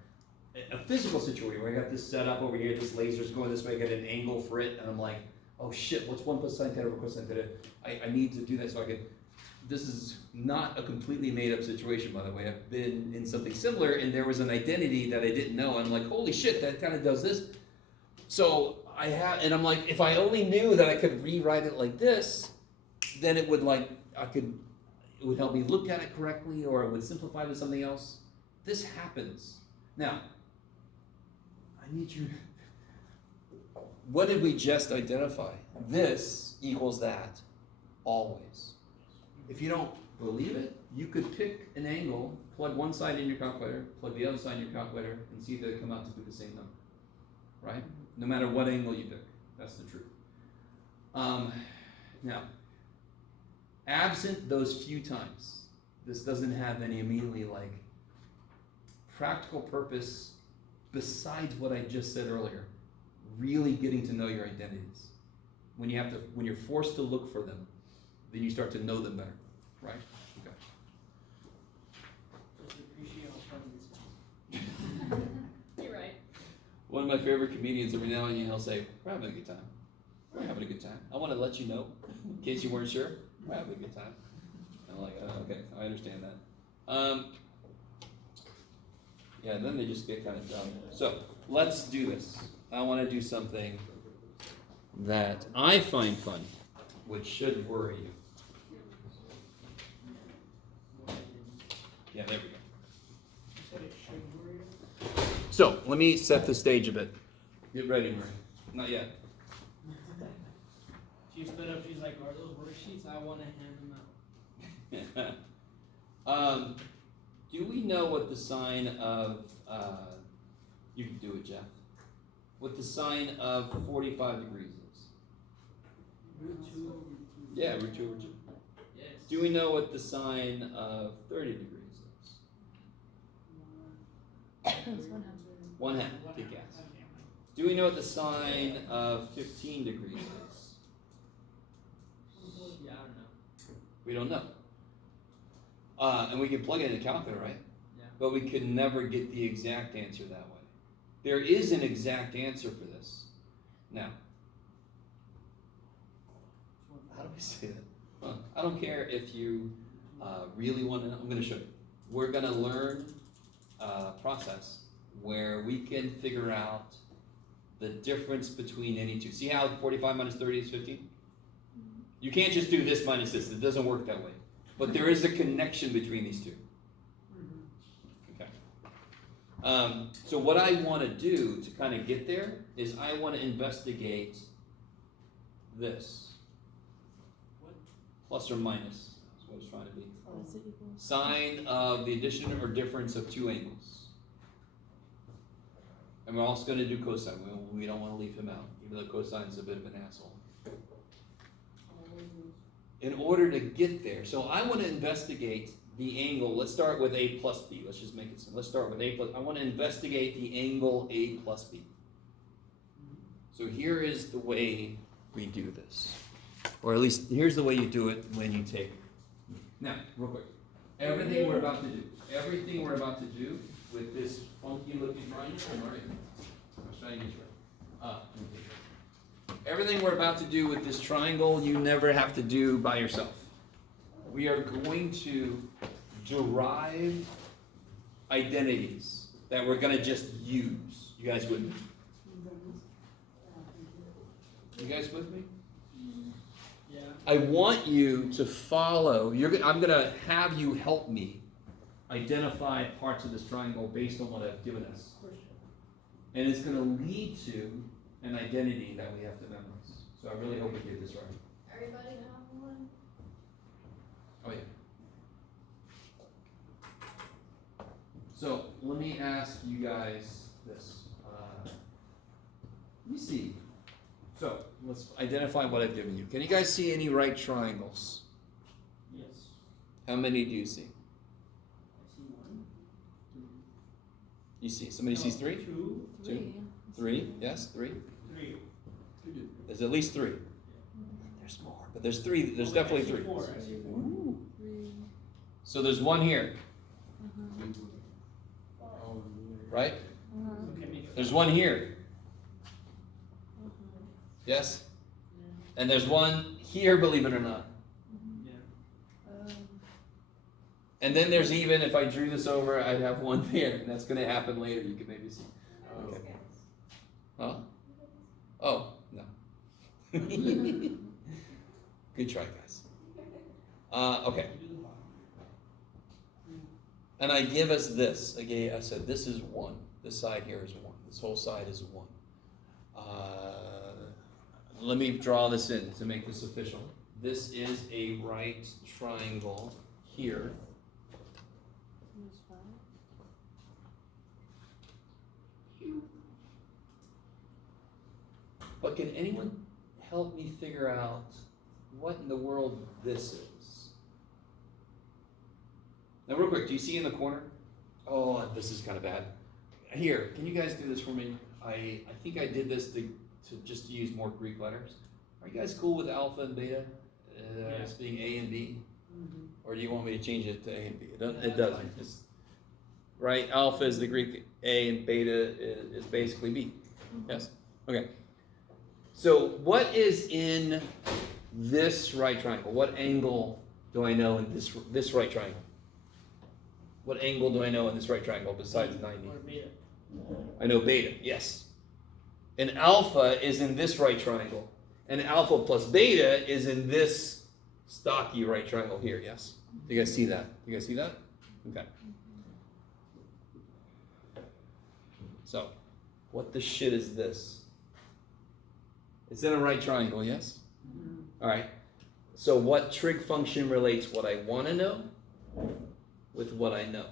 a physical situation where I got this set up over here, this laser's going this way, I got an angle for it, and I'm like, oh shit, what's 1 plus sine theta over cosine theta? I need to do that so I can, this is not a completely made up situation, by the way. I've been in something similar, and there was an identity that I didn't know, and I'm like, holy shit, that kind of does this. So and I'm like, if I only knew that I could rewrite it like this, then it would it would help me look at it correctly, or it would simplify with something else. This happens. Now, I need you, what did we just identify? This equals that, always. If you don't believe it, you could pick an angle, plug one side in your calculator, plug the other side in your calculator, and see if they come out to be the same number, right? No matter what angle you pick, that's the truth. Now, absent those few times, this doesn't have any immediately practical purpose besides what I just said earlier, really getting to know your identities. When you're forced to look for them, then you start to know them better, right? Okay. Just appreciate how funny this is. You're right. One of my favorite comedians, every now and then he'll say, we're having a good time. We're having a good time. I want to let you know, in case you weren't sure, we're having a good time. I'm like, okay, I understand that. Yeah, then they just get kind of dumb. So, let's do this. I want to do something that I find fun, which should worry you. Yeah, there we go. You said it should worry you? So, let me set the stage a bit. Get ready, Murray. Not yet. She stood up, she's like, are those worksheets? I want to hand them out. Do we know what the sine of, you can do it, Jeff. What the sine of 45 degrees is? Root 2 over 2. Yeah, root 2 over 2. Yes. Do we know what the sine of 30 degrees is? That's 1/2. 1/2, take guess. Do we know what the sine of 15 degrees is? Yeah, I don't know. We don't know. And we can plug it in a calculator, right? Yeah. But we can never get the exact answer that way. There is an exact answer for this. Now, how do we say that? Well, I don't care if you really want to know. I'm going to show you. We're going to learn a process where we can figure out the difference between any two. See how 45 minus 30 is 15? You can't just do this minus this. It doesn't work that way. But there is a connection between these two. Okay. So what I want to do to kind of get there is I want to investigate this. What? Plus or minus is what it's trying to be. What's it equal? Sine of the addition or difference of two angles. And we're also going to do cosine. We don't want to leave him out, even though cosine is a bit of an asshole. In order to get there, so I want to investigate the angle. Let's start with A plus B. Let's just make it simple. Let's start with A plus. I want to investigate the angle A plus B. So here is the way we do this. Or at least, here's the way you do it when you take it. Now, real quick. Everything we're about to do with this funky looking triangle, all right? I was trying to get you right. Everything we're about to do with this triangle, you never have to do by yourself. We are going to derive identities that we're going to just use. You guys with me? You guys with me? Yeah. I want you to follow. I'm going to have you help me identify parts of this triangle based on what I've given us. And it's going to lead to an identity that we have to memorize. So I really hope we get this right. Everybody have one? Oh yeah. So let me ask you guys this. Let me see. So let's identify what I've given you. Can you guys see any right triangles? Yes. How many do you see? I see 1. 2. You see? Somebody sees 3? 2. 2? 3? Yes, 3? 3. There's at least 3. There's more, but there's 3. There's definitely 3. Four. Actually, four. Ooh. 3. So there's 1 here, right? Okay, make it There's 1 here. Yes? And there's 1 here, believe it or not. Yeah. And then there's even, if I drew this over, I'd have 1 there, and that's going to happen later. You can maybe see. Okay. Huh? Oh, no. Good try, guys. Okay. You do the bottom. And I give us this. Again, I said this is 1. This side here is 1. This whole side is 1. Let me draw this in to make this official. This is a right triangle here. But can anyone help me figure out what in the world this is? Now, real quick, do you see in the corner? Oh, this is kind of bad. Here, can you guys do this for me? I think I did this to just use more Greek letters. Are you guys cool with alpha and beta as being A and B? Or do you want me to change it to A and B? It doesn't. It's, right? Alpha is the Greek A and beta is basically B. Yes? Okay. So what is in this right triangle? What angle do I know in this right triangle? What angle do I know in this right triangle besides 90? Or beta. I know beta, yes. And alpha is in this right triangle. And alpha plus beta is in this stocky right triangle here, yes? Do you guys see that? Do you guys see that? Okay. So, what the shit is this? It's in a right triangle, yes? All right. So what trig function relates what I want to know with what I know?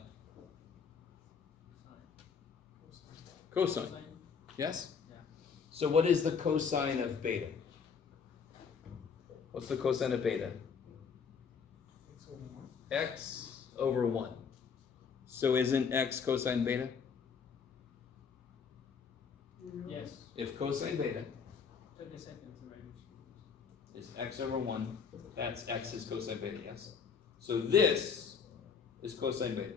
Cosine. Yes? Yeah. So what is the cosine of beta? What's the cosine of beta? X over 1. So isn't x cosine beta? Yes. If cosine beta Took a second to write it. is x over 1, that's x is cosine beta, yes? So this is cosine beta.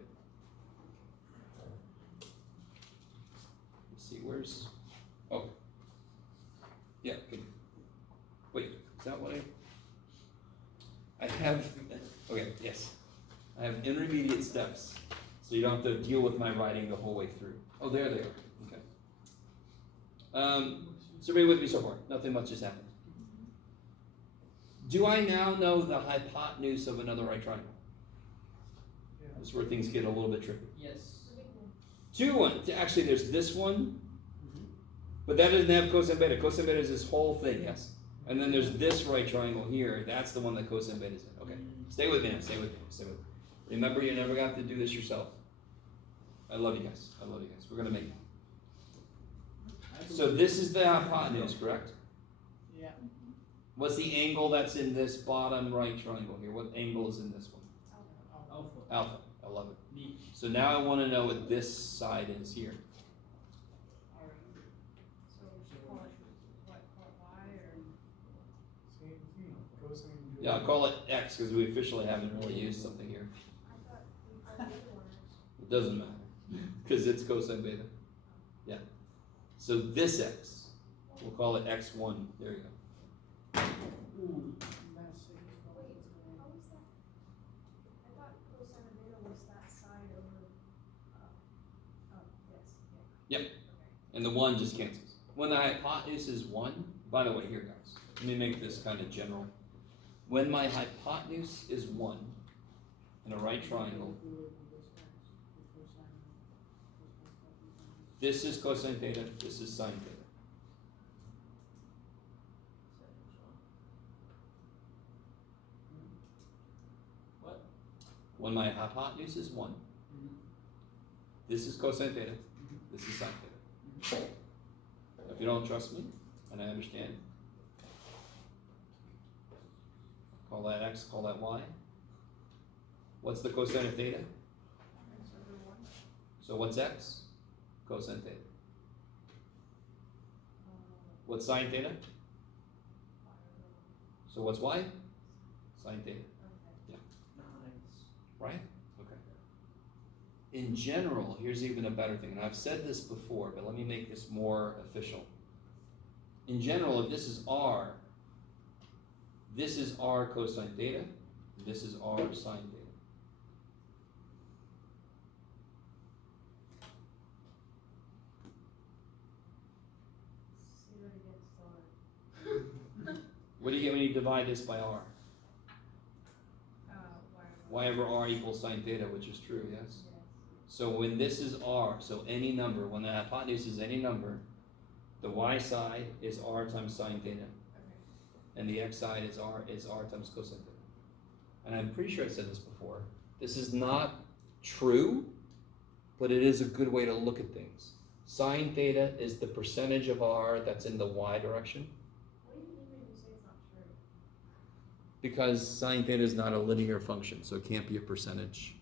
Let's see, where's... Oh. Yeah, good. Wait, is that what I have... Okay, yes. I have intermediate steps, so you don't have to deal with my writing the whole way through. Oh, there they are. Okay. So everybody with me so far? Nothing much has happened. Do I now know the hypotenuse of another right triangle? This is where things get a little bit tricky. Yes. 1. Actually, there's this one, but that doesn't have cosine beta. Cosine beta is this whole thing, yes? And then there's this right triangle here. That's the one that cosine beta is in. Okay. Stay with me now. Stay with me. Stay with me. Remember, you never got to do this yourself. I love you guys. I love you guys. We're going to make it. So this is the hypotenuse, correct? Yeah. What's the angle that's in this bottom right triangle here? What angle is in this one? Alpha. Alpha. I love it. B. So now I want to know what this side is here. So we should call it, what, call it Y or? Same thing, cosine. Yeah, I'll call it X because we officially haven't really used something here. I thought we called the other one. It doesn't matter because it's cosine beta. Yeah. So this X, we'll call it X1. There you go. Ooh. Wait, how was that? I thought cosine of beta was that side over, oh, yes, yeah. Yep. And the 1 just cancels. When the hypotenuse is 1, by the way, here guys, let me make this kind of general. When my hypotenuse is 1 in a right triangle, this is cosine theta, this is sine theta. What? When my hypotenuse is 1, this is cosine theta, this is sine theta. If you don't trust me, and I understand, call that x, call that y. What's the cosine of theta? X over 1. So what's x? Cosine theta. What's sine theta? So what's y? Sine theta, Okay. Nice. right? Okay. In general, here's even a better thing, and I've said this before, but let me make this more official. In general, if this is r cosine theta, this is r sine theta. See what it gets lower. What do you get when you divide this by r? Why? Y over r equals sine theta, which is true, yes? Yes. So when this is r, so any number, when the hypotenuse is any number, the y side is r times sine theta, Okay. and the x side is r times cosine theta. And I'm pretty sure I said this before. This is not true, but it is a good way to look at things. Sine theta is the percentage of r that's in the y direction, What do you mean when you say it's not true? because sine theta is not a linear function, so it can't be a percentage.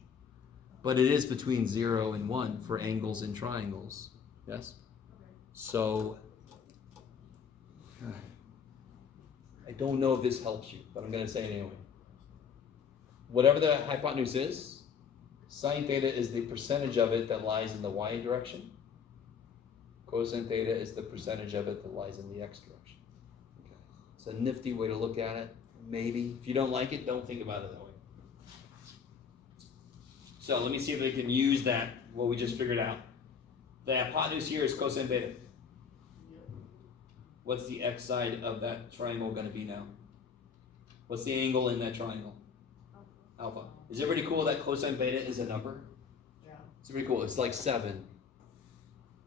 But it is between 0 and 1 for angles and triangles, yes? Okay. So, I don't know if this helps you, but I'm going to say it anyway. Whatever the hypotenuse is, sine theta is the percentage of it that lies in the y direction. Cosine theta is the percentage of it that lies in the x direction. Okay. It's a nifty way to look at it, maybe. If you don't like it, don't think about it that way. So let me see if I can use that, what we just figured out. The hypotenuse here is cosine beta. What's the x side of that triangle going to be now? What's the angle in that triangle? Alpha. Is it pretty cool that cosine beta is a number? Yeah. It's pretty cool. It's like 7.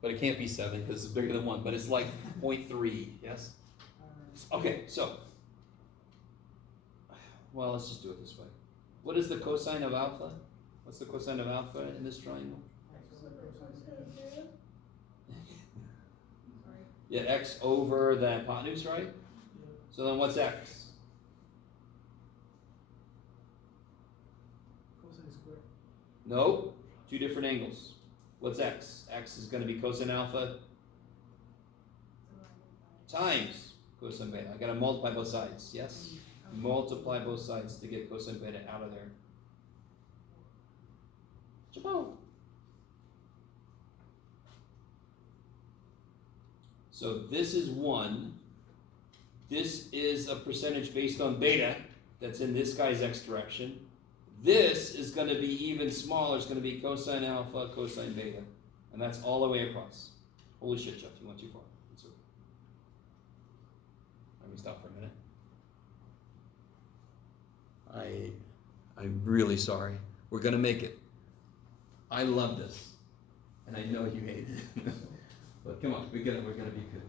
But it can't be 7 because it's bigger than 1. But it's like 0.3, yes? Okay, so. Well, let's just do it this way. What is the cosine of alpha? What's the cosine of alpha in this triangle? Yeah, x over the hypotenuse, right? So then what's x? Cosine squared. No, two different angles. What's x? X is going to be cosine alpha times cosine beta. I got to multiply both sides, yes? Multiply both sides to get cosine beta out of there. Chapeau. So this is 1. This is a percentage based on beta that's in this guy's x direction. This is going to be even smaller. It's going to be cosine alpha, cosine beta. And that's all the way across. Holy shit, Jeff, you went too far. It's okay. Let me stop for a minute. I'm really sorry. We're going to make it. I love this. And I know you hate it. But come on, we're gonna be good.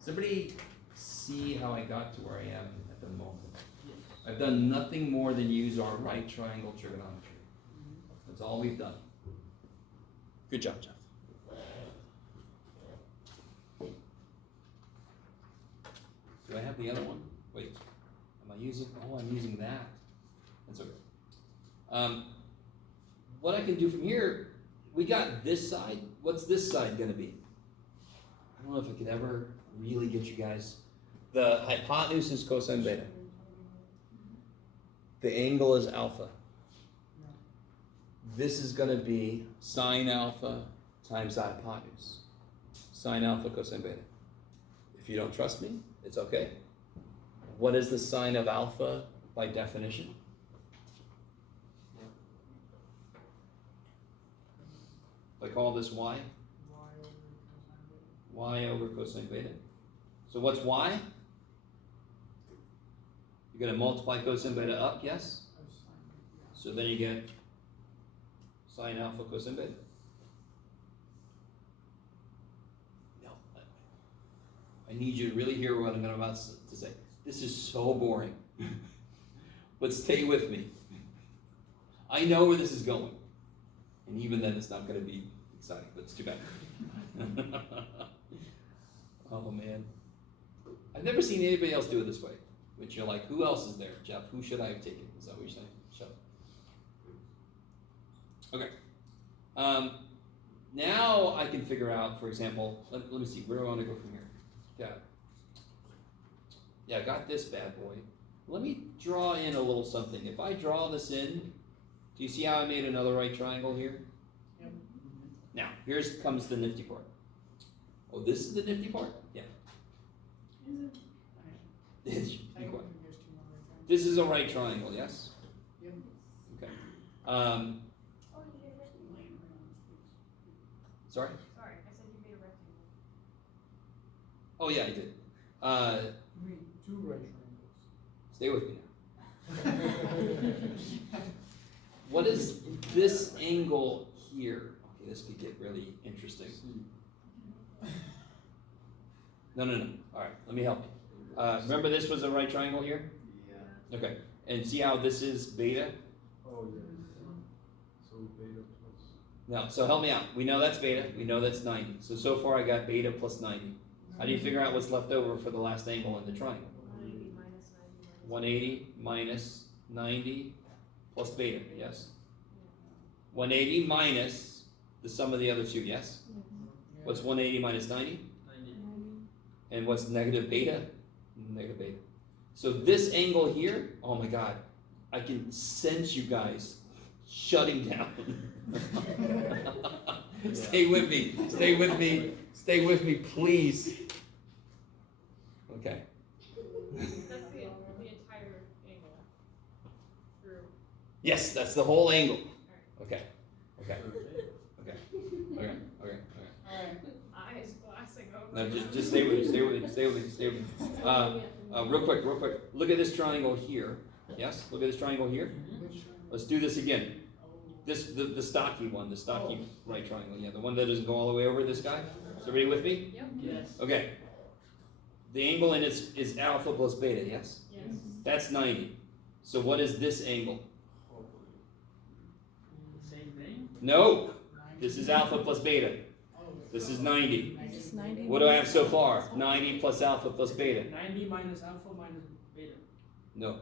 Does everybody see how I got to where I am at the moment? Yes. I've done nothing more than use our right triangle trigonometry. That's all we've done. Good job, Jeff. Do I have the other one? Wait, am I using, I'm using that. That's okay. What I can do from here, we got this side. What's this side gonna be? I don't know if I could ever really get you guys. The hypotenuse is cosine beta. The angle is alpha. This is gonna be sine alpha times the hypotenuse. Sine alpha cosine beta. If you don't trust me, it's okay. What is the sine of alpha by definition? If I call this y? Y over cosine beta. So what's y? You're going to multiply cosine beta up, yes? So then you get sine alpha cosine beta. No, I need you to really hear what I'm about to say. This is so boring. But stay with me. I know where this is going. And even then it's not going to be exciting, but it's too bad. Oh man. I've never seen anybody else do it this way. Which you're like, who else is there? Jeff, who should I have taken? Is that what you're saying? Shut up. Okay. Now I can figure out, for example, let me see, where do I want to go from here? Yeah. Yeah, I got this bad boy. Let me draw in a little something. If I draw this in, do you see how I made another right triangle here? Yep. Now, comes the nifty part. Oh, this is the nifty part? Yeah. Is it? Be quiet. This is a right triangle, yes? Yep. Okay. Oh, you did it. Sorry? Sorry, I said you made a rectangle. Oh, yeah, I did. You mean two right triangles. Stay with me now. What is this angle here? Okay, this could get really interesting. No. All right, let me help you. Remember this was a right triangle here? Yeah. Okay, and see how this is beta? Oh, yeah. So beta plus. Now, so help me out. We know that's beta. We know that's 90. So far I got beta plus 90. How do you figure out what's left over for the last angle in the triangle? 180 minus 90 minus. 180 minus 90 plus beta, yes? 180 minus the sum of the other two, yes? What's 180 minus 90? 90. And what's negative beta? Negative beta. So this angle here, oh my God, I can sense you guys shutting down. Stay with me, stay with me, stay with me, please. Okay. That's the entire angle through. Yes, that's the whole angle. Okay. Eyes glassing over. Now just stay with me. Real quick. Look at this triangle here. Yes? Look at this triangle here. Let's do this again. The stocky one, the stocky right triangle, yeah, the one that doesn't go all the way over this guy. Is everybody with me? Yep. Yes. Okay. The angle in it is alpha plus beta, yes? Yes. That's 90. So what is this angle? Same thing? No! This is alpha plus beta. This is 90. Just 90. What do I have so far? 90 plus alpha plus beta. 90 minus alpha minus beta. No.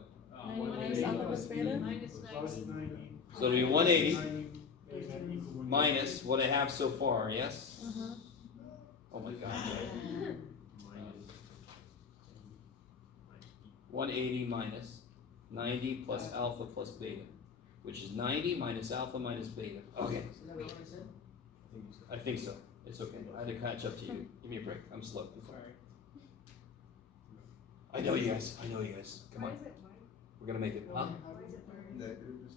90 minus alpha plus beta? Minus Plus 90. 90. So it'll be 180 90 equal minus what I have so far, yes? Uh-huh. Oh my God. 180 minus 90 plus alpha plus beta, which is 90 minus alpha minus beta. Okay, Is that what I said? I think so. It's okay. I had to catch up to you. Give me a break. I'm slow. Sorry. I know you guys. Come Why on. is it white? We're gonna make it. Huh? Why is it white? Negative distributes.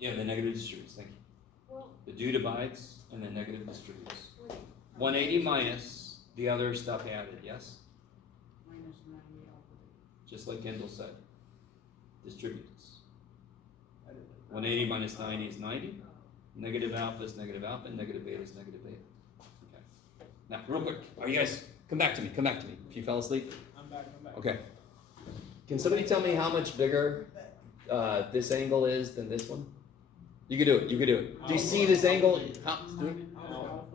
Yeah, the negative distributes. Thank you. Well, The do divides and the negative distributes. wait. 180 minus the other stuff added. Yes. Minus 90 alpha. Just like Kendall said. Distributes. 180 minus 90 is 90. Negative alpha is negative alpha, and negative beta is negative beta. Okay. Now, real quick, are you guys, come back to me. If you fell asleep. I'm back. Okay. Can somebody tell me how much bigger this angle is than this one? You can do it. Do you see this angle?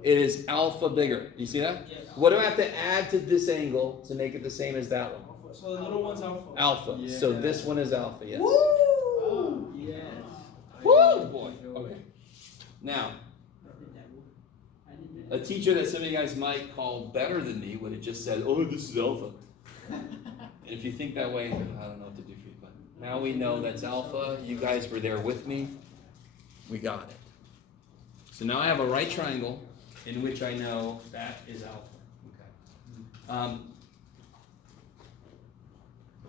It is alpha bigger. Do you see that? Yes. What do I have to add to this angle to make it the same as that one? Alpha. So the little one's alpha. Alpha. Yeah. So this one is alpha, yes. Oh, yes. Woo, boy. Okay. Now, I did a teacher that some of you guys might call better than me would have just said, oh, this is alpha. And if you think that way, I don't know what to do for you. But now we know that's alpha. You guys were there with me. We got it. So now I have a right triangle in which I know that is alpha. Okay.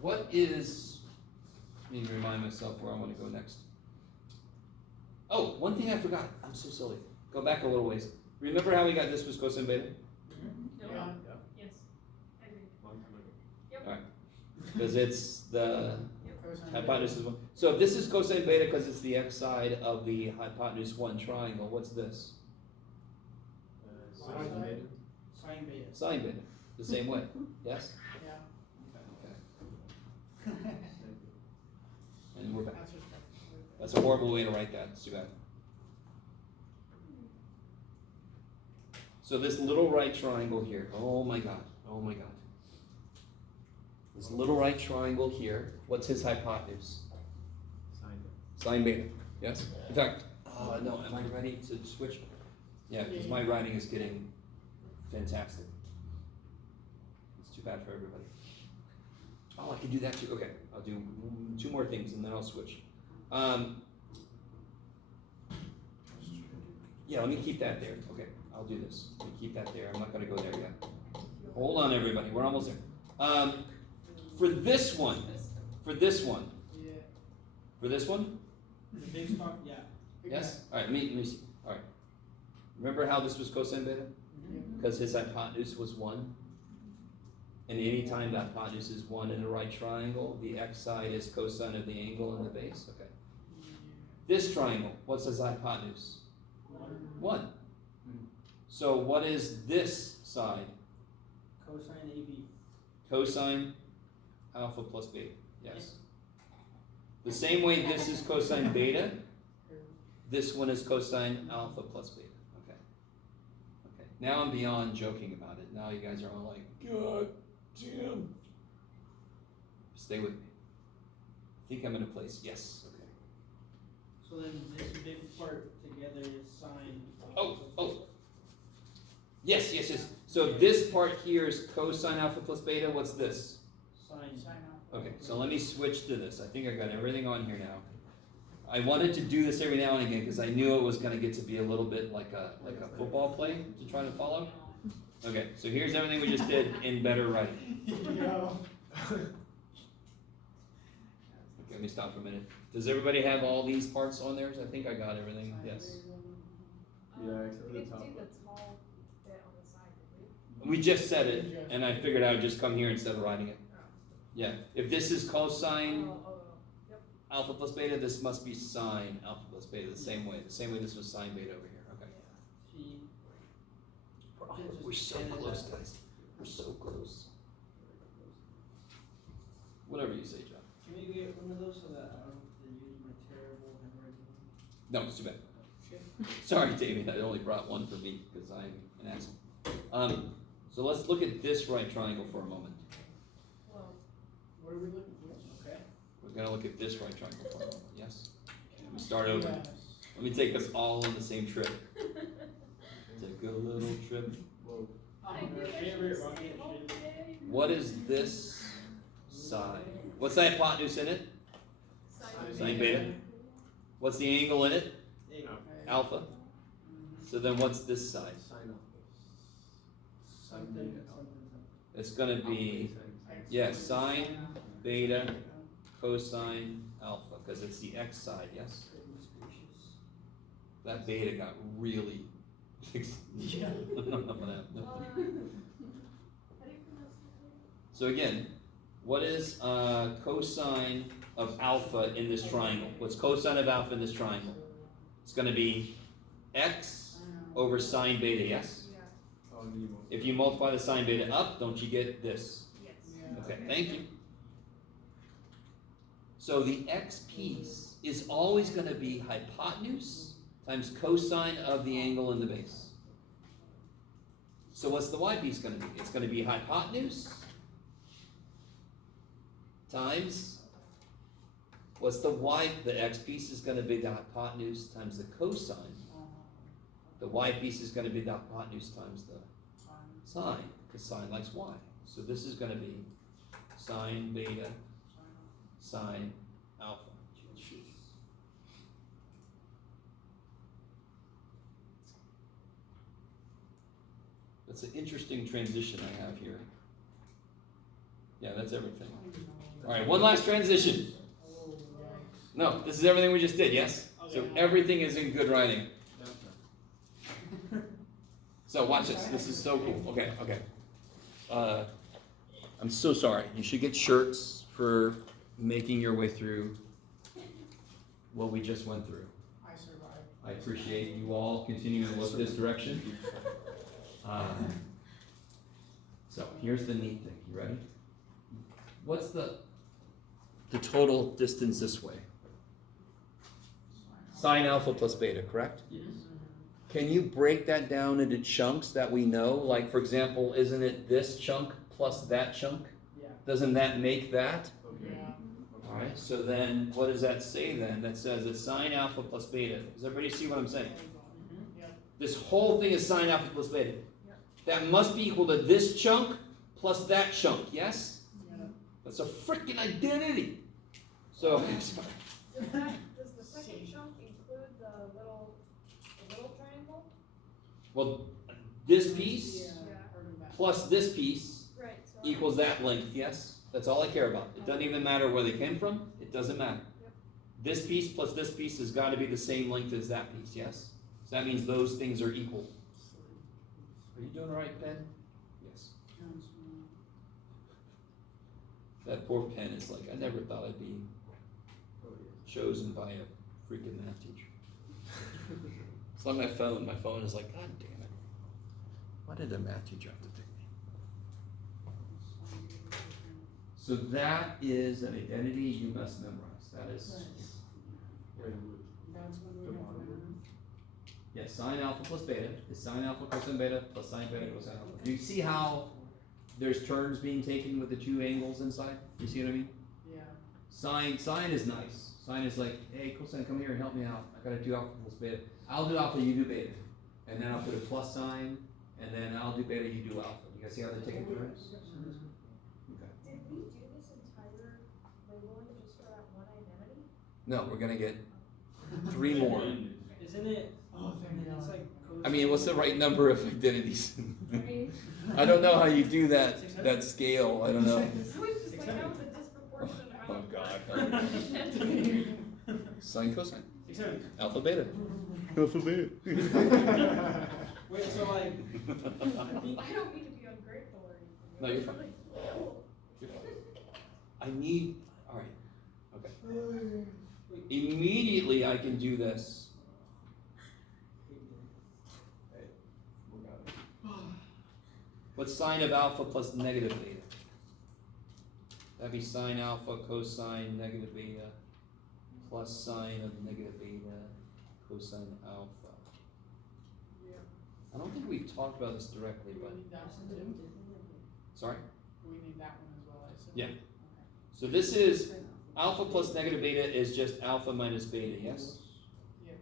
What is, let me remind myself where I want to go next. Oh, one thing I forgot. I'm so silly. Go back a little ways. Remember how we got this was cosine beta? No. Yeah. Yes. I agree. Long time ago. Yep. Alright. Because it's the Cosine hypotenuse is one. So if this is cosine beta because it's the x side of the hypotenuse one triangle, what's this? Sine beta. Sine beta. Sine beta. The same way. Yes? Yeah. Okay. And we're back. That's respectful. That's a horrible way to write that. It's too bad. So this little right triangle here. Oh my God. This little right triangle here. What's his hypotenuse? Sine beta. Sine beta. Yes? In fact, no, am I ready to switch? Yeah, because my writing is getting fantastic. It's too bad for everybody. Oh, I can do that too. Okay, I'll do two more things and then I'll switch. Yeah, let me keep that there. Okay, I'll do this. Let me keep that there. I'm not gonna go there yet. Hold on, everybody. We're almost there. For this one, Yeah. for this one, The big talk, yeah. yes? All right, let me see. All right. Remember how this was cosine beta? Mm-hmm. Because his hypotenuse was 1. And anytime the hypotenuse is 1 in a right triangle, the x side is cosine of the angle in the base. Okay. This triangle, what's his hypotenuse? 1. So what is this side? Cosine AB. Cosine alpha plus beta. Yes. The same way this is cosine beta, this one is cosine alpha plus beta. Okay. Okay. Now I'm beyond joking about it. Now you guys are all like, God damn. Stay with me. I think I'm in a place. Yes. Okay. So then this big part together is sine. Oh. Yes. So this part here is cosine alpha plus beta. What's this? Sine. Okay, so let me switch to this. I think I got everything on here now. I wanted to do this every now and again because I knew it was going to get to be a little bit like a football play to try to follow. Okay, so here's everything we just did in better writing. Okay, let me stop for a minute. Does everybody have all these parts on theirs? I think I got everything. Yes. Yeah, except We the didn't top do one. the tall bit on the side, did we? We just said it, and I figured I would just come here instead of writing it. Yeah. If this is cosine Yep. alpha plus beta, this must be sine alpha plus beta the same way. The same way this was sine beta over here. Okay. See. We're so close, guys. We're so close. Whatever you say, John. Can we get one of those so that I don't have to use my terrible handwriting? No, it's too bad. Sorry, David. I only brought one for me because I'm an asshole. So let's look at this right triangle for a moment. Well, What are we looking for? Okay. We're gonna look at this right triangle for a moment. Yes. Let me start over. Let me take us all on the same trip. Take a little trip. Whoa. I Our knew I favorite should rocket stay home ship. today. What is this side? What's the hypotenuse in it? Sine beta. What's the angle in it? Hey. Alpha. So then what's this side? Sine alpha. Sine Something, beta something. It's gonna be, yes, sine, beta, cosine, alpha, because it's the x side, yes? Goodness gracious. That beta got really. Yeah. How do you pronounce that? So again, what is cosine of alpha in this triangle? What's cosine of alpha in this triangle? It's gonna be x over sine beta, yes? Yeah. Oh, Nemo. If you multiply the sine beta up, don't you get this? Yes. Okay, thank you. So the x piece is always going to be hypotenuse times cosine of the angle in the base. So what's the y piece going to be? It's going to be hypotenuse times, what's the y, the x piece is going to be the hypotenuse times the cosine. The y piece is going to be the hypotenuse times the sine, because sine likes y. So this is going to be sine beta, sine alpha. That's an interesting transition I have here. Yeah, that's everything. All right, one last transition. No, this is everything we just did, yes? So everything is in good writing. So watch this. This is so cool. Okay. I'm so sorry. You should get shirts for making your way through what we just went through. I survived. I appreciate you all continuing to look this direction. So here's the neat thing. You ready? What's the total distance this way? Sine alpha plus beta, correct? Yes. Can you break that down into chunks that we know? Like, for example, isn't it this chunk plus that chunk? Yeah. Doesn't that make that? Okay. All right, so then what does that say then? That says it's sine alpha plus beta. Does everybody see what I'm saying? This whole thing is sine alpha plus beta. That must be equal to this chunk plus that chunk, yes? That's a freaking identity. So, Does the second chunk include the little triangle? well, this piece Yeah. plus this piece Right, so. equals that length, yes? That's all I care about. It doesn't even matter where they came from, it doesn't matter. Yep. This piece plus this piece has got to be the same length as that piece, yes? So that means those things are equal. Are you doing all right, pen? Yes. That poor pen is like, I never thought I'd be chosen by a freaking math teacher. It's like my phone is like, God damn it. Why did the math teacher have to pick me? So that is an identity you must memorize. That is, yeah, sine alpha plus beta is sine alpha cosine beta plus sine beta cosine alpha. Do you see how there's turns being taken with the two angles inside? You see what I mean? Yeah. Sine is nice. Sine is like, hey, cosine, come here and help me out. I gotta do alpha plus beta. I'll do alpha, you do beta. And then I'll put a plus sign, and then I'll do beta, you do alpha. You guys see how they're taking turns? Okay. Did we do this entire labeling just for that one identity? No, we're gonna get 3 more. Isn't it? Oh, thank God. It's like I mean, what's the right number of identities? Right? I don't know how you do that scale. I don't know. I was just like, that was a disproportionate amount. Oh God. Sine cosine. 600. Alpha beta. Alpha beta. Wait, so like, I don't mean to be ungrateful or anything. No, you're It's fine. really cool. I need, alright, okay. Immediately I can do this. What's sine of alpha plus negative beta? That'd be sine alpha cosine negative beta plus sine of negative beta cosine alpha. Yeah. I don't think we've talked about this directly, Do but, we need that one too? sorry? Do we need that one as well, I assume? Yeah. So this is, alpha plus negative beta is just alpha minus beta, yes? Yeah.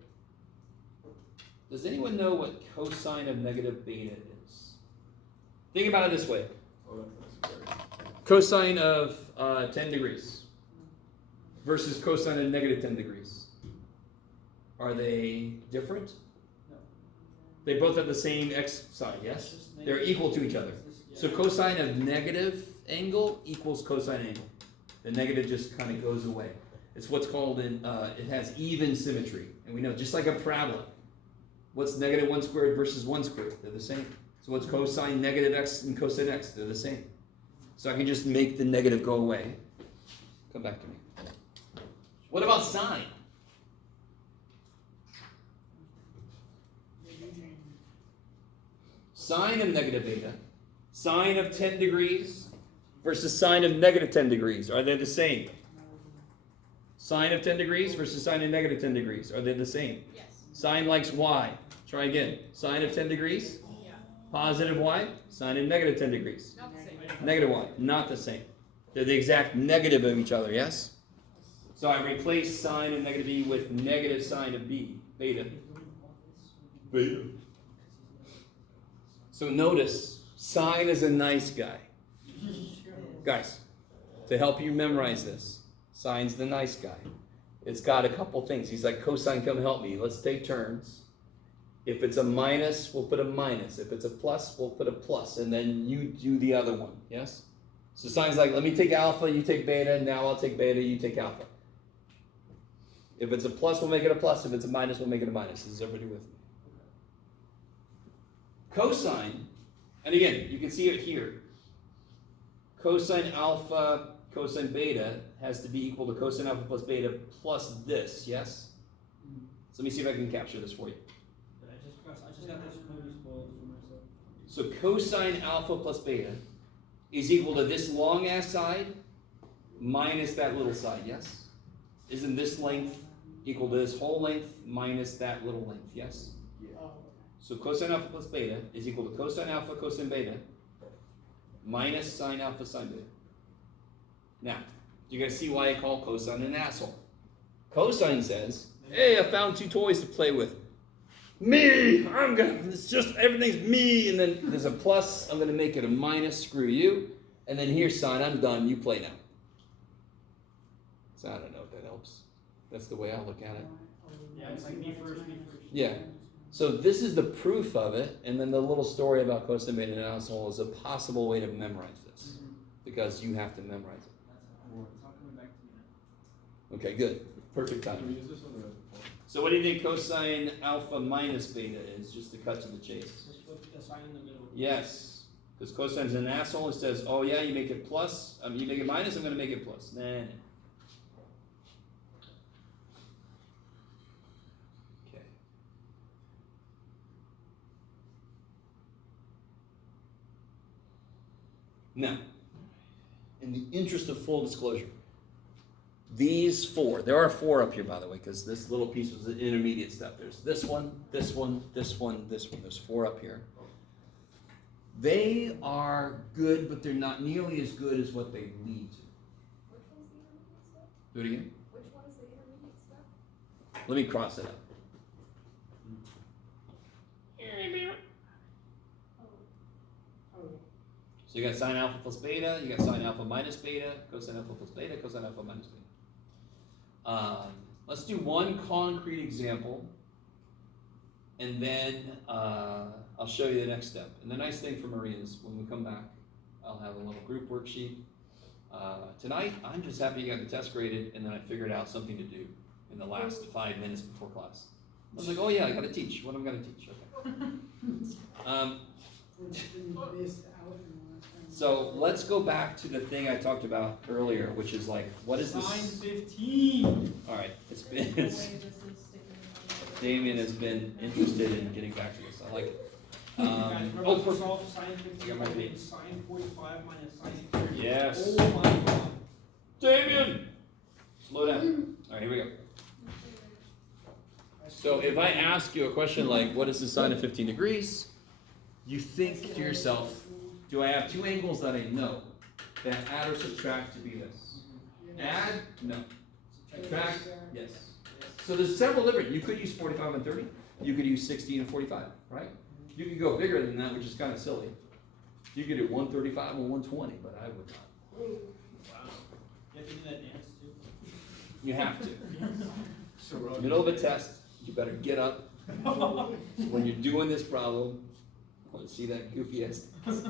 Does anyone know what cosine of negative beta is? Think about it this way. Oh, that's very. Cosine of 10 degrees versus cosine of negative 10 degrees. Are they different? No. They both have the same x side, yes? They're equal to each other. So cosine of negative angle equals cosine angle. The negative just kind of goes away. It's what's called it has even symmetry. And we know, just like a parabola, what's negative 1 squared versus 1 squared? They're the same. So what's cosine negative x and cosine x? They're the same. So I can just make the negative go away. Come back to me. What about sine? Sine of negative beta, sine of 10 degrees versus sine of negative 10 degrees. Are they the same? Sine of 10 degrees versus sine of negative 10 degrees. Are they the same? Yes. Sine likes y. Try again. Sine of 10 degrees, Yeah. positive y. Sine of negative 10 degrees, Not the same. negative y. Not the same. They're the exact negative of each other, yes? So I replace sine of negative b with negative sine of b, beta. Beta. So notice, sine is a nice guy. Guys, to help you memorize this, sine's the nice guy. It's got a couple things. He's like, cosine, come help me. Let's take turns. If it's a minus, we'll put a minus. If it's a plus, we'll put a plus. And then you do the other one, yes? So sine's like, let me take alpha, you take beta. Now I'll take beta, you take alpha. If it's a plus, we'll make it a plus. If it's a minus, we'll make it a minus. Is everybody with me? Cosine, and again, you can see it here. Cosine alpha, cosine beta has to be equal to cosine alpha plus beta plus this, yes? So let me see if I can capture this for you. I just got this movie spoiled for myself. So cosine alpha plus beta is equal to this long ass side minus that little side, yes? Isn't this length equal to this whole length minus that little length, yes? Oh, So cosine alpha plus beta is equal to cosine alpha cosine beta minus sine alpha sine beta. Now, do you guys see why I call cosine an asshole? Cosine says, hey, I found 2 toys to play with. Me! It's just, everything's me, and then there's a plus, I'm gonna make it a minus, screw you. And then here's sine, I'm done, you play now. So I don't know if that helps. That's the way I look at it. Yeah, it's like B first. Yeah. So this is the proof of it, and then the little story about cosine beta and alpha is a possible way to memorize this, because you have to memorize it. It's all coming back to me now. Okay, good. Perfect Can we timing. use this on the phone? So what do you think cosine alpha minus beta is, just to cut to the chase? Just put the sign in the middle. Yes, because cosine's an asshole. It says, oh yeah, you make it plus, you make it minus, I'm gonna make it plus. Nah. Okay. Now, in the interest of full disclosure, these four, there are four up here, by the way, because this little piece was the intermediate step. There's this one, this one, this one, this one. There's four up here. They are good, but they're not nearly as good as what they lead to. Which one's the intermediate step? Do it again. Which one is the intermediate step? Let me cross it out. So you got sine alpha plus beta, you got sine alpha minus beta, cosine alpha plus beta, cosine alpha minus beta. Let's do one concrete example, and then I'll show you the next step. And the nice thing for Maria is when we come back, I'll have a little group worksheet. Tonight, I'm just happy you got the test graded, and then I figured out something to do in the last 5 minutes before class. I was like, oh yeah, I gotta teach. What am I gonna teach? Okay. So let's go back to the thing I talked about earlier, which is like, what is this? Sign 15. All right, it's The way been, this is sticking in my Damien has been interested in getting back to this. I like it. Guys, we're Oh, about to perfect. solve sine I got my 15 page. sine 45 minus sine 30. Yes. Oh my god. Damien! Slow down. All right, here we go. So if I ask you a question like, what is the sine of 15 degrees? You think to yourself, do I have two angles that I know that add or subtract to be this? Add? No. Subtract? Yes. So there's several different, you could use 45 and 30. You could use 60 and 45, right? You could go bigger than that, which is kind of silly. You could do 135 and 120, but I would not. Wow. You have to do that dance too. You have to. So we're all Middle of a using- test, you better get up. When you're doing this problem, I want to see that goofy ass. Can you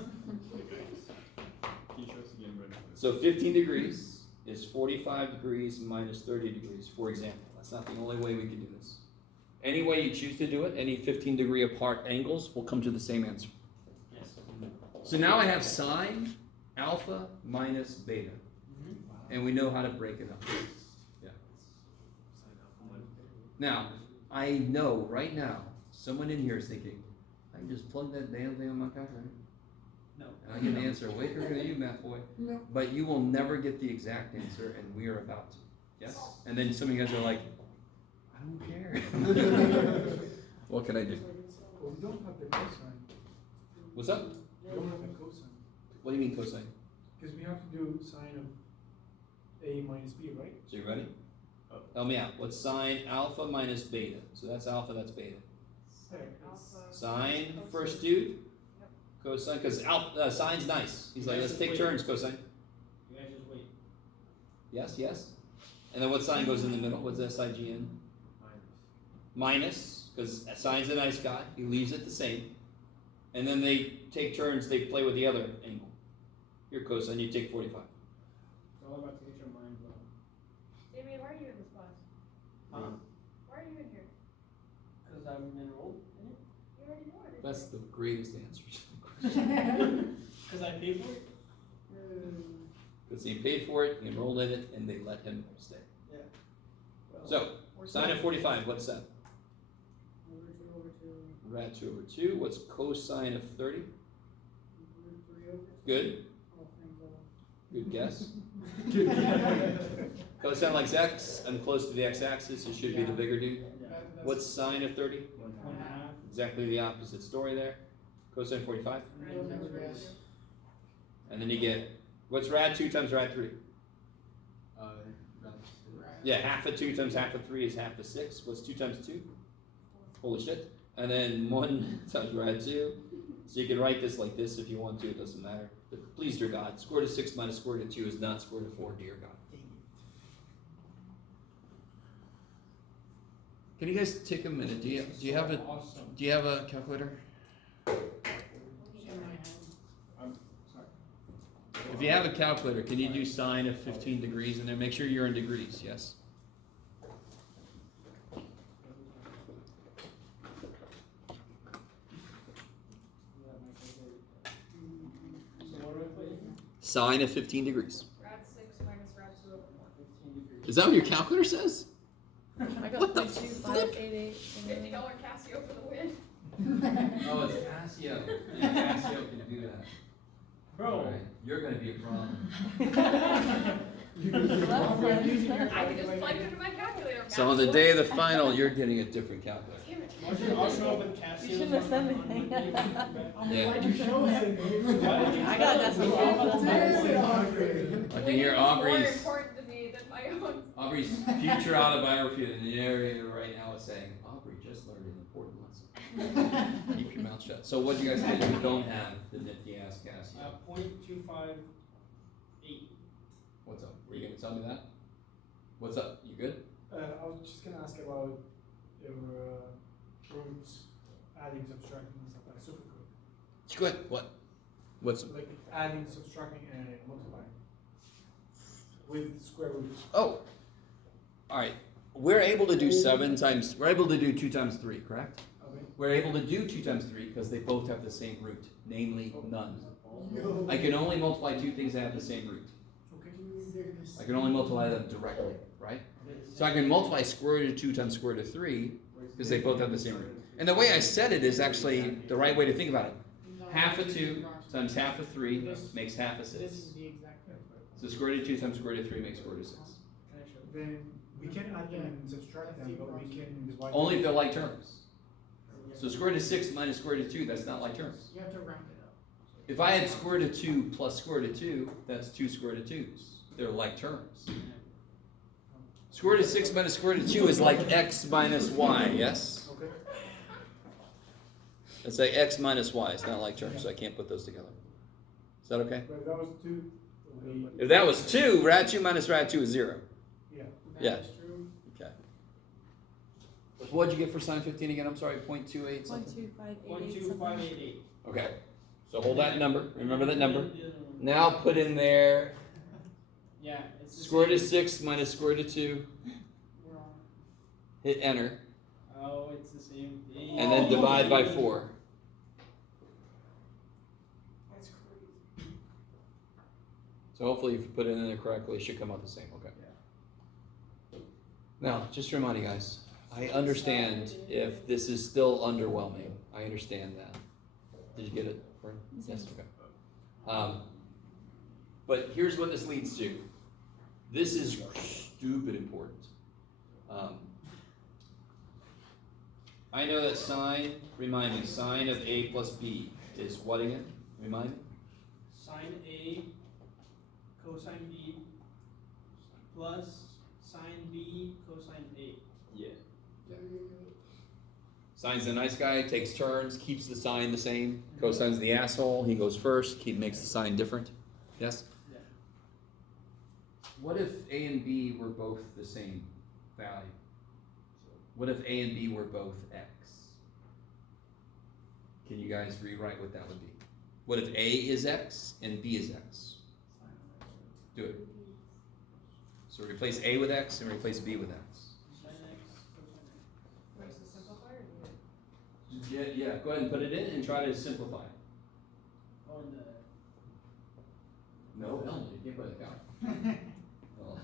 show us again, Brendan? So 15 degrees is 45 degrees minus 30 degrees, for example. That's not the only way we can do this. Any way you choose to do it, any 15 degree apart angles will come to the same answer. Yes. So now I have sine alpha minus beta, and we know how to break it up. Yeah. Now, I know right now, someone in here is thinking, I can just plug that damn thing on my calculator. No. And I get an answer way quicker than you, math boy. No. But you will never get the exact answer, and we are about to. Yes? And then some of you guys are like, I don't care. What can I do? Well, we don't have the cosine. What's up? We don't have the cosine. What do you mean cosine? Because we have to do sine of A minus B, right? So you ready? Help me out. What's sine alpha minus beta? So that's alpha, that's beta. alpha. Sine first dude. Cosine, because sine's nice. He's like, let's take turns, cosine. You guys just wait. Yes, yes. And then what sign goes in the middle? What's SIGN? Minus, because sine's a nice guy. He leaves it the same. And then they take turns, they play with the other angle. Your cosine, you take 45. It's all about to get your mind blown. Damien, why are you in this class? Huh? Why are you in here? Because I'm enrolled in it. You already know it. That's the greatest answer. Because I paid for it. Because he paid for it, he enrolled in it, and they let him stay. Yeah. So, sine of 45, what's that? Rad 2 over 2. What's cosine of 30? Good. Good guess. Cosine likes x. I'm close to the x-axis. It should be the bigger dude. What's sine of 30? 1.5. Exactly the opposite story there. Cosine 45. And then you get, what's rad 2 times rad 3? Yeah, half of 2 times half of 3 is half of 6. What's 2 times 2? Holy shit. And then 1 times rad 2. So you can write this like this if you want to, it doesn't matter. But please, dear God, square root of 6 minus square root of 2 is not square root of 4, dear God. Can you guys take a minute? Do you have a Awesome. do you have a calculator? In my head. If you have a calculator, can you do sine of 15 degrees in there? Make sure you're in degrees, yes? So what do I put in? Sine of 15 degrees. Rad 6 minus rad 2 over 1. 15 degrees. Is that what your calculator says? I got What the 0.2588. $50 Casio for the win. Oh, it's Casio. Yeah, Casio can do that. Bro. Alright, you're gonna be a problem. I can just plug it into my calculator. So on the day of the final, you're getting a different calculator. Damn it. I'll show up with Casio. You shouldn't have said anything. Yeah. Why'd you show him? I got that some I can hear Winning is more Aubrey's important to me than my own. Aubrey's future autobiography in the narrator right now is saying, Aubrey just learned an important lesson. Keep your mouth shut. So what do you guys think? We don't have the nifty ass Casio. 0.258. What's up? Were you gonna tell me that? What's up? You good? I was just gonna ask about your roots, adding, subtracting, and stuff like super quick. Good. What? What's Like adding, subtracting, and multiplying with square roots. Oh. Alright. We're able to do 7 times, we're able to do 2 times 3, correct? Okay. We're able to do 2 times 3 because they both have the same root, namely none. Yo. I can only multiply 2 things that have the same root. Okay. I can only multiply them directly, right? So I can multiply square root of 2 times square root of 3 because they both have the same root. And the way I said it is actually the right way to think about it. Half of 2 times half of 3 makes half of 6. This is the exact. So square root of 2 times square root of 3 makes square root of 6. Can I show you? Then we can add them and subtract them, but we can divide. Only if them. they're like terms. So square root of 6 minus square root of 2, that's not like terms. You have to round it up. If I had square root of 2 plus square root of 2, that's 2 square root of 2's. They're like terms. Square root of 6 minus square root of 2 is like x minus y, yes? Okay. It's like x minus y, it's not like terms, so I can't put those together. Is that okay? But that was 2. If that was 2, rad 2 minus rad 2 is 0. Yeah. Yeah. That is true. Okay. What'd you get for sine 15 again? I'm sorry, 0.28 something? 0.2588. 0.2588. Okay. So hold that number. Remember that number. Now put in there Yeah, it's the square root of same. 6 minus square root of 2. We're on. Hit enter. Oh, it's the same thing. And then divide by 4. That's crazy. So hopefully if you put it in there correctly, it should come out the same. Okay. Now, just to remind you guys, I understand if this is still underwhelming. I understand that. Did you get it? Vern? Yes. Okay. But here's what this leads to. This is stupid important. I know that sine, remind me, sine of a plus b is what again? Remind me? Sine A cosine B plus sine B cosine A. Yeah. Sine's the nice guy, takes turns, keeps the sign the same. Cosine's the asshole, he goes first, makes the sign different. Yes? Yeah. What if A and B were both the same value? What if A and B were both x? Can you guys rewrite what that would be? What if A is x and B is x? Do it. So replace A with x and replace B with x. Sine X cosine Wait, so simplify or do it? Yeah, go ahead and put it in and try to simplify it. A. Oh, and the No, you can't put it down. Well,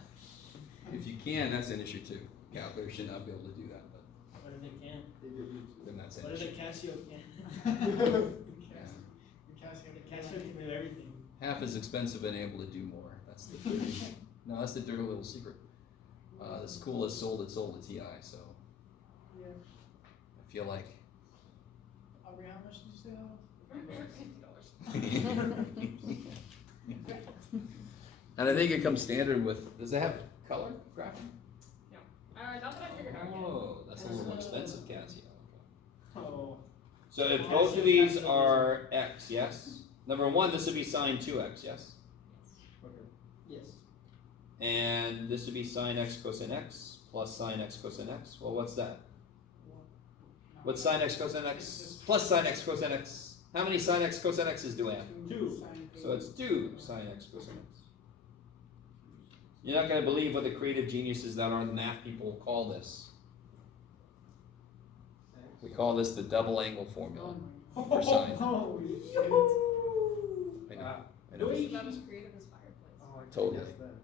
if you can, that's an issue too. Calculator should not be able to do that, but what if they can? then that's an What if issue. the Casio can? Yeah. The Casio can do everything. Half as expensive and able to do more. That's the dirty, no, that's the dirty little secret. The school has sold its soul to TI, so Yeah. I feel like Aubrey, how much did you $50. and I think it comes standard with, does it have color graphing? Not that I figured out yet. Oh, that's a little more expensive, Casio. Oh. So if both of these are x, yes? Number one, this would be sine 2x, yes? Yes. And this would be sine x cosine x plus sine x cosine x. Well, what's that? What's sine x cosine x plus sine x cosine x? How many sine x cosine x's do I have? 2. So it's 2 sine x cosine x. You're not going to believe what the creative geniuses that are the math people call this. We call this the double angle formula for sine. Holy shit. I know. I know. It's about as creative as fireplace. Oh, I can Totally. guess that.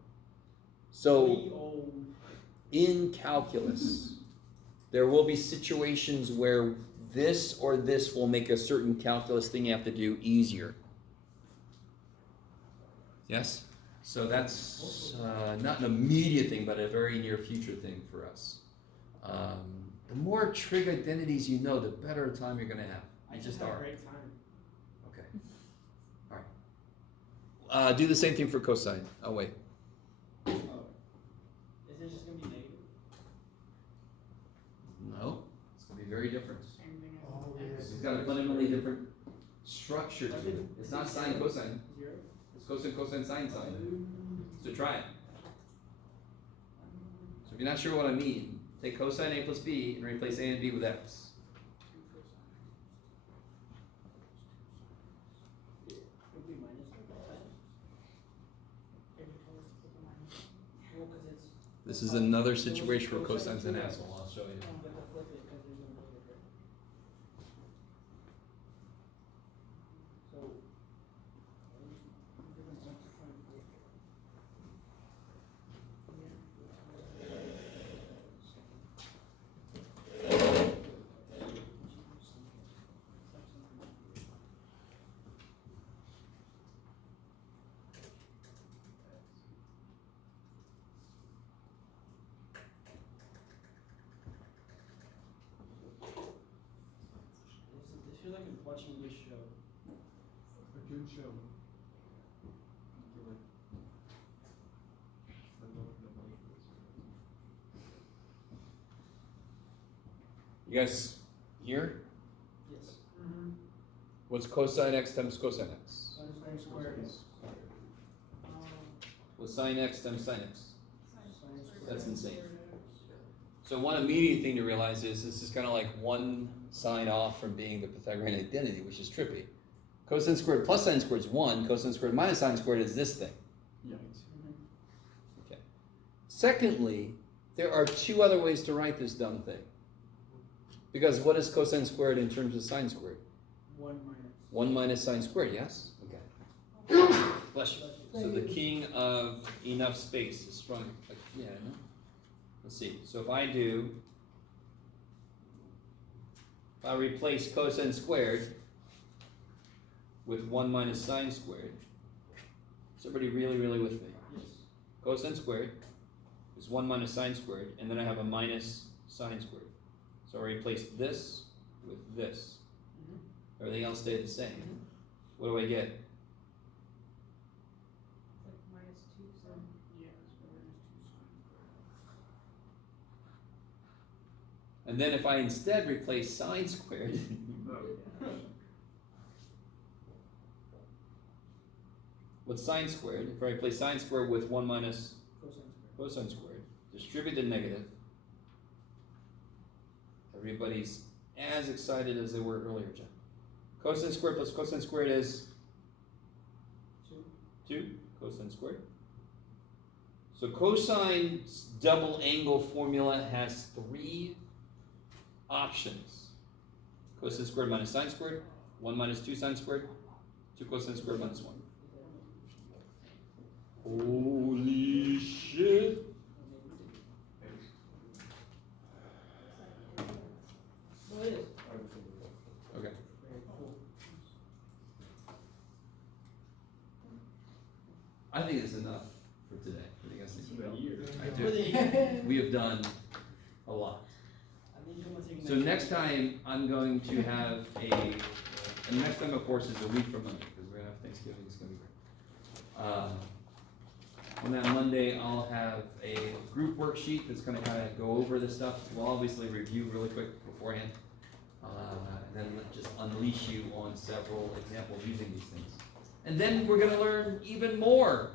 So in calculus, there will be situations where this or this will make a certain calculus thing you have to do easier. Yes? So that's not an immediate thing, but a very near future thing for us. The more trig identities you know, the better time you're going to have. I You just just had a are. great time. Okay. All right. Do the same thing for cosine. Oh, wait. Oh. Is it just gonna be negative? No. It's going to be very different. Same thing as Oh, X. It's got a fundamentally different structure to it. It's not sine cosine. 0? It's cosine cosine sine sine. So try it. So if you're not sure what I mean, take cosine a plus b and replace a and b with x. Would be minus 1. Well, 'cause it's. This is another situation where cosine's an asshole. I'll show you. But to flip it, 'cause there's no negative, right? So. This feels like I'm watching this show. A good show. You guys here? Yes. What's cosine x times cosine x? Sine squared. What's sine x times sine x? Sine squared. That's insane. So one immediate thing to realize is this is kind of like one sine off from being the Pythagorean identity, which is trippy. Cosine squared plus sine squared is 1. Cosine squared minus sine squared is this thing. Okay. Secondly, there are 2 other ways to write this dumb thing. Because what is cosine squared in terms of sine squared? 1 minus. 1 minus sine squared, yes? Okay. Bless you. So the king of enough space is sprung. Yeah, no? Let's see. So if I replace cosine squared with 1 minus sine squared. Is everybody really, really with me? Yes. Cosine squared is 1 minus sine squared, and then I have a minus sine squared. So I replace this with this. Everything else stayed the same. What do I get? It's like -2 sine. Yeah, it's minus 2 sine squared. And then if I instead replace sine squared, what's sine squared? If I replace sine squared with 1 minus Cosine squared. cosine squared, distribute the negative. Everybody's as excited as they were earlier, John. Cosine squared plus cosine squared is 2 cosine squared. So cosine's double angle formula has 3 options. Cosine squared minus sine squared, 1 minus 2 sine squared, 2 cosine squared minus 1. Holy shit! Well, it is. Okay. Very cool. I think it's enough for today. What do you guys think? For the year. I For do. the- We have done a lot. I think I'm gonna take So next time I'm going to have and next time of course is a week from Monday because we're gonna have Thanksgiving. It's gonna be great. On that Monday, I'll have a group worksheet that's gonna kind of go over this stuff. We'll obviously review really quick beforehand, and then just unleash you on several examples using these things. And then we're gonna learn even more.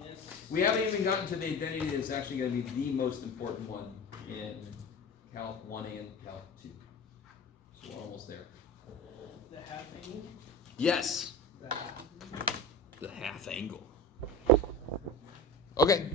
Yes. We haven't even gotten to the identity that's actually gonna be the most important one in Calc 1 and Calc 2. We're almost there. The half angle. Yes, That. the half angle. Okay.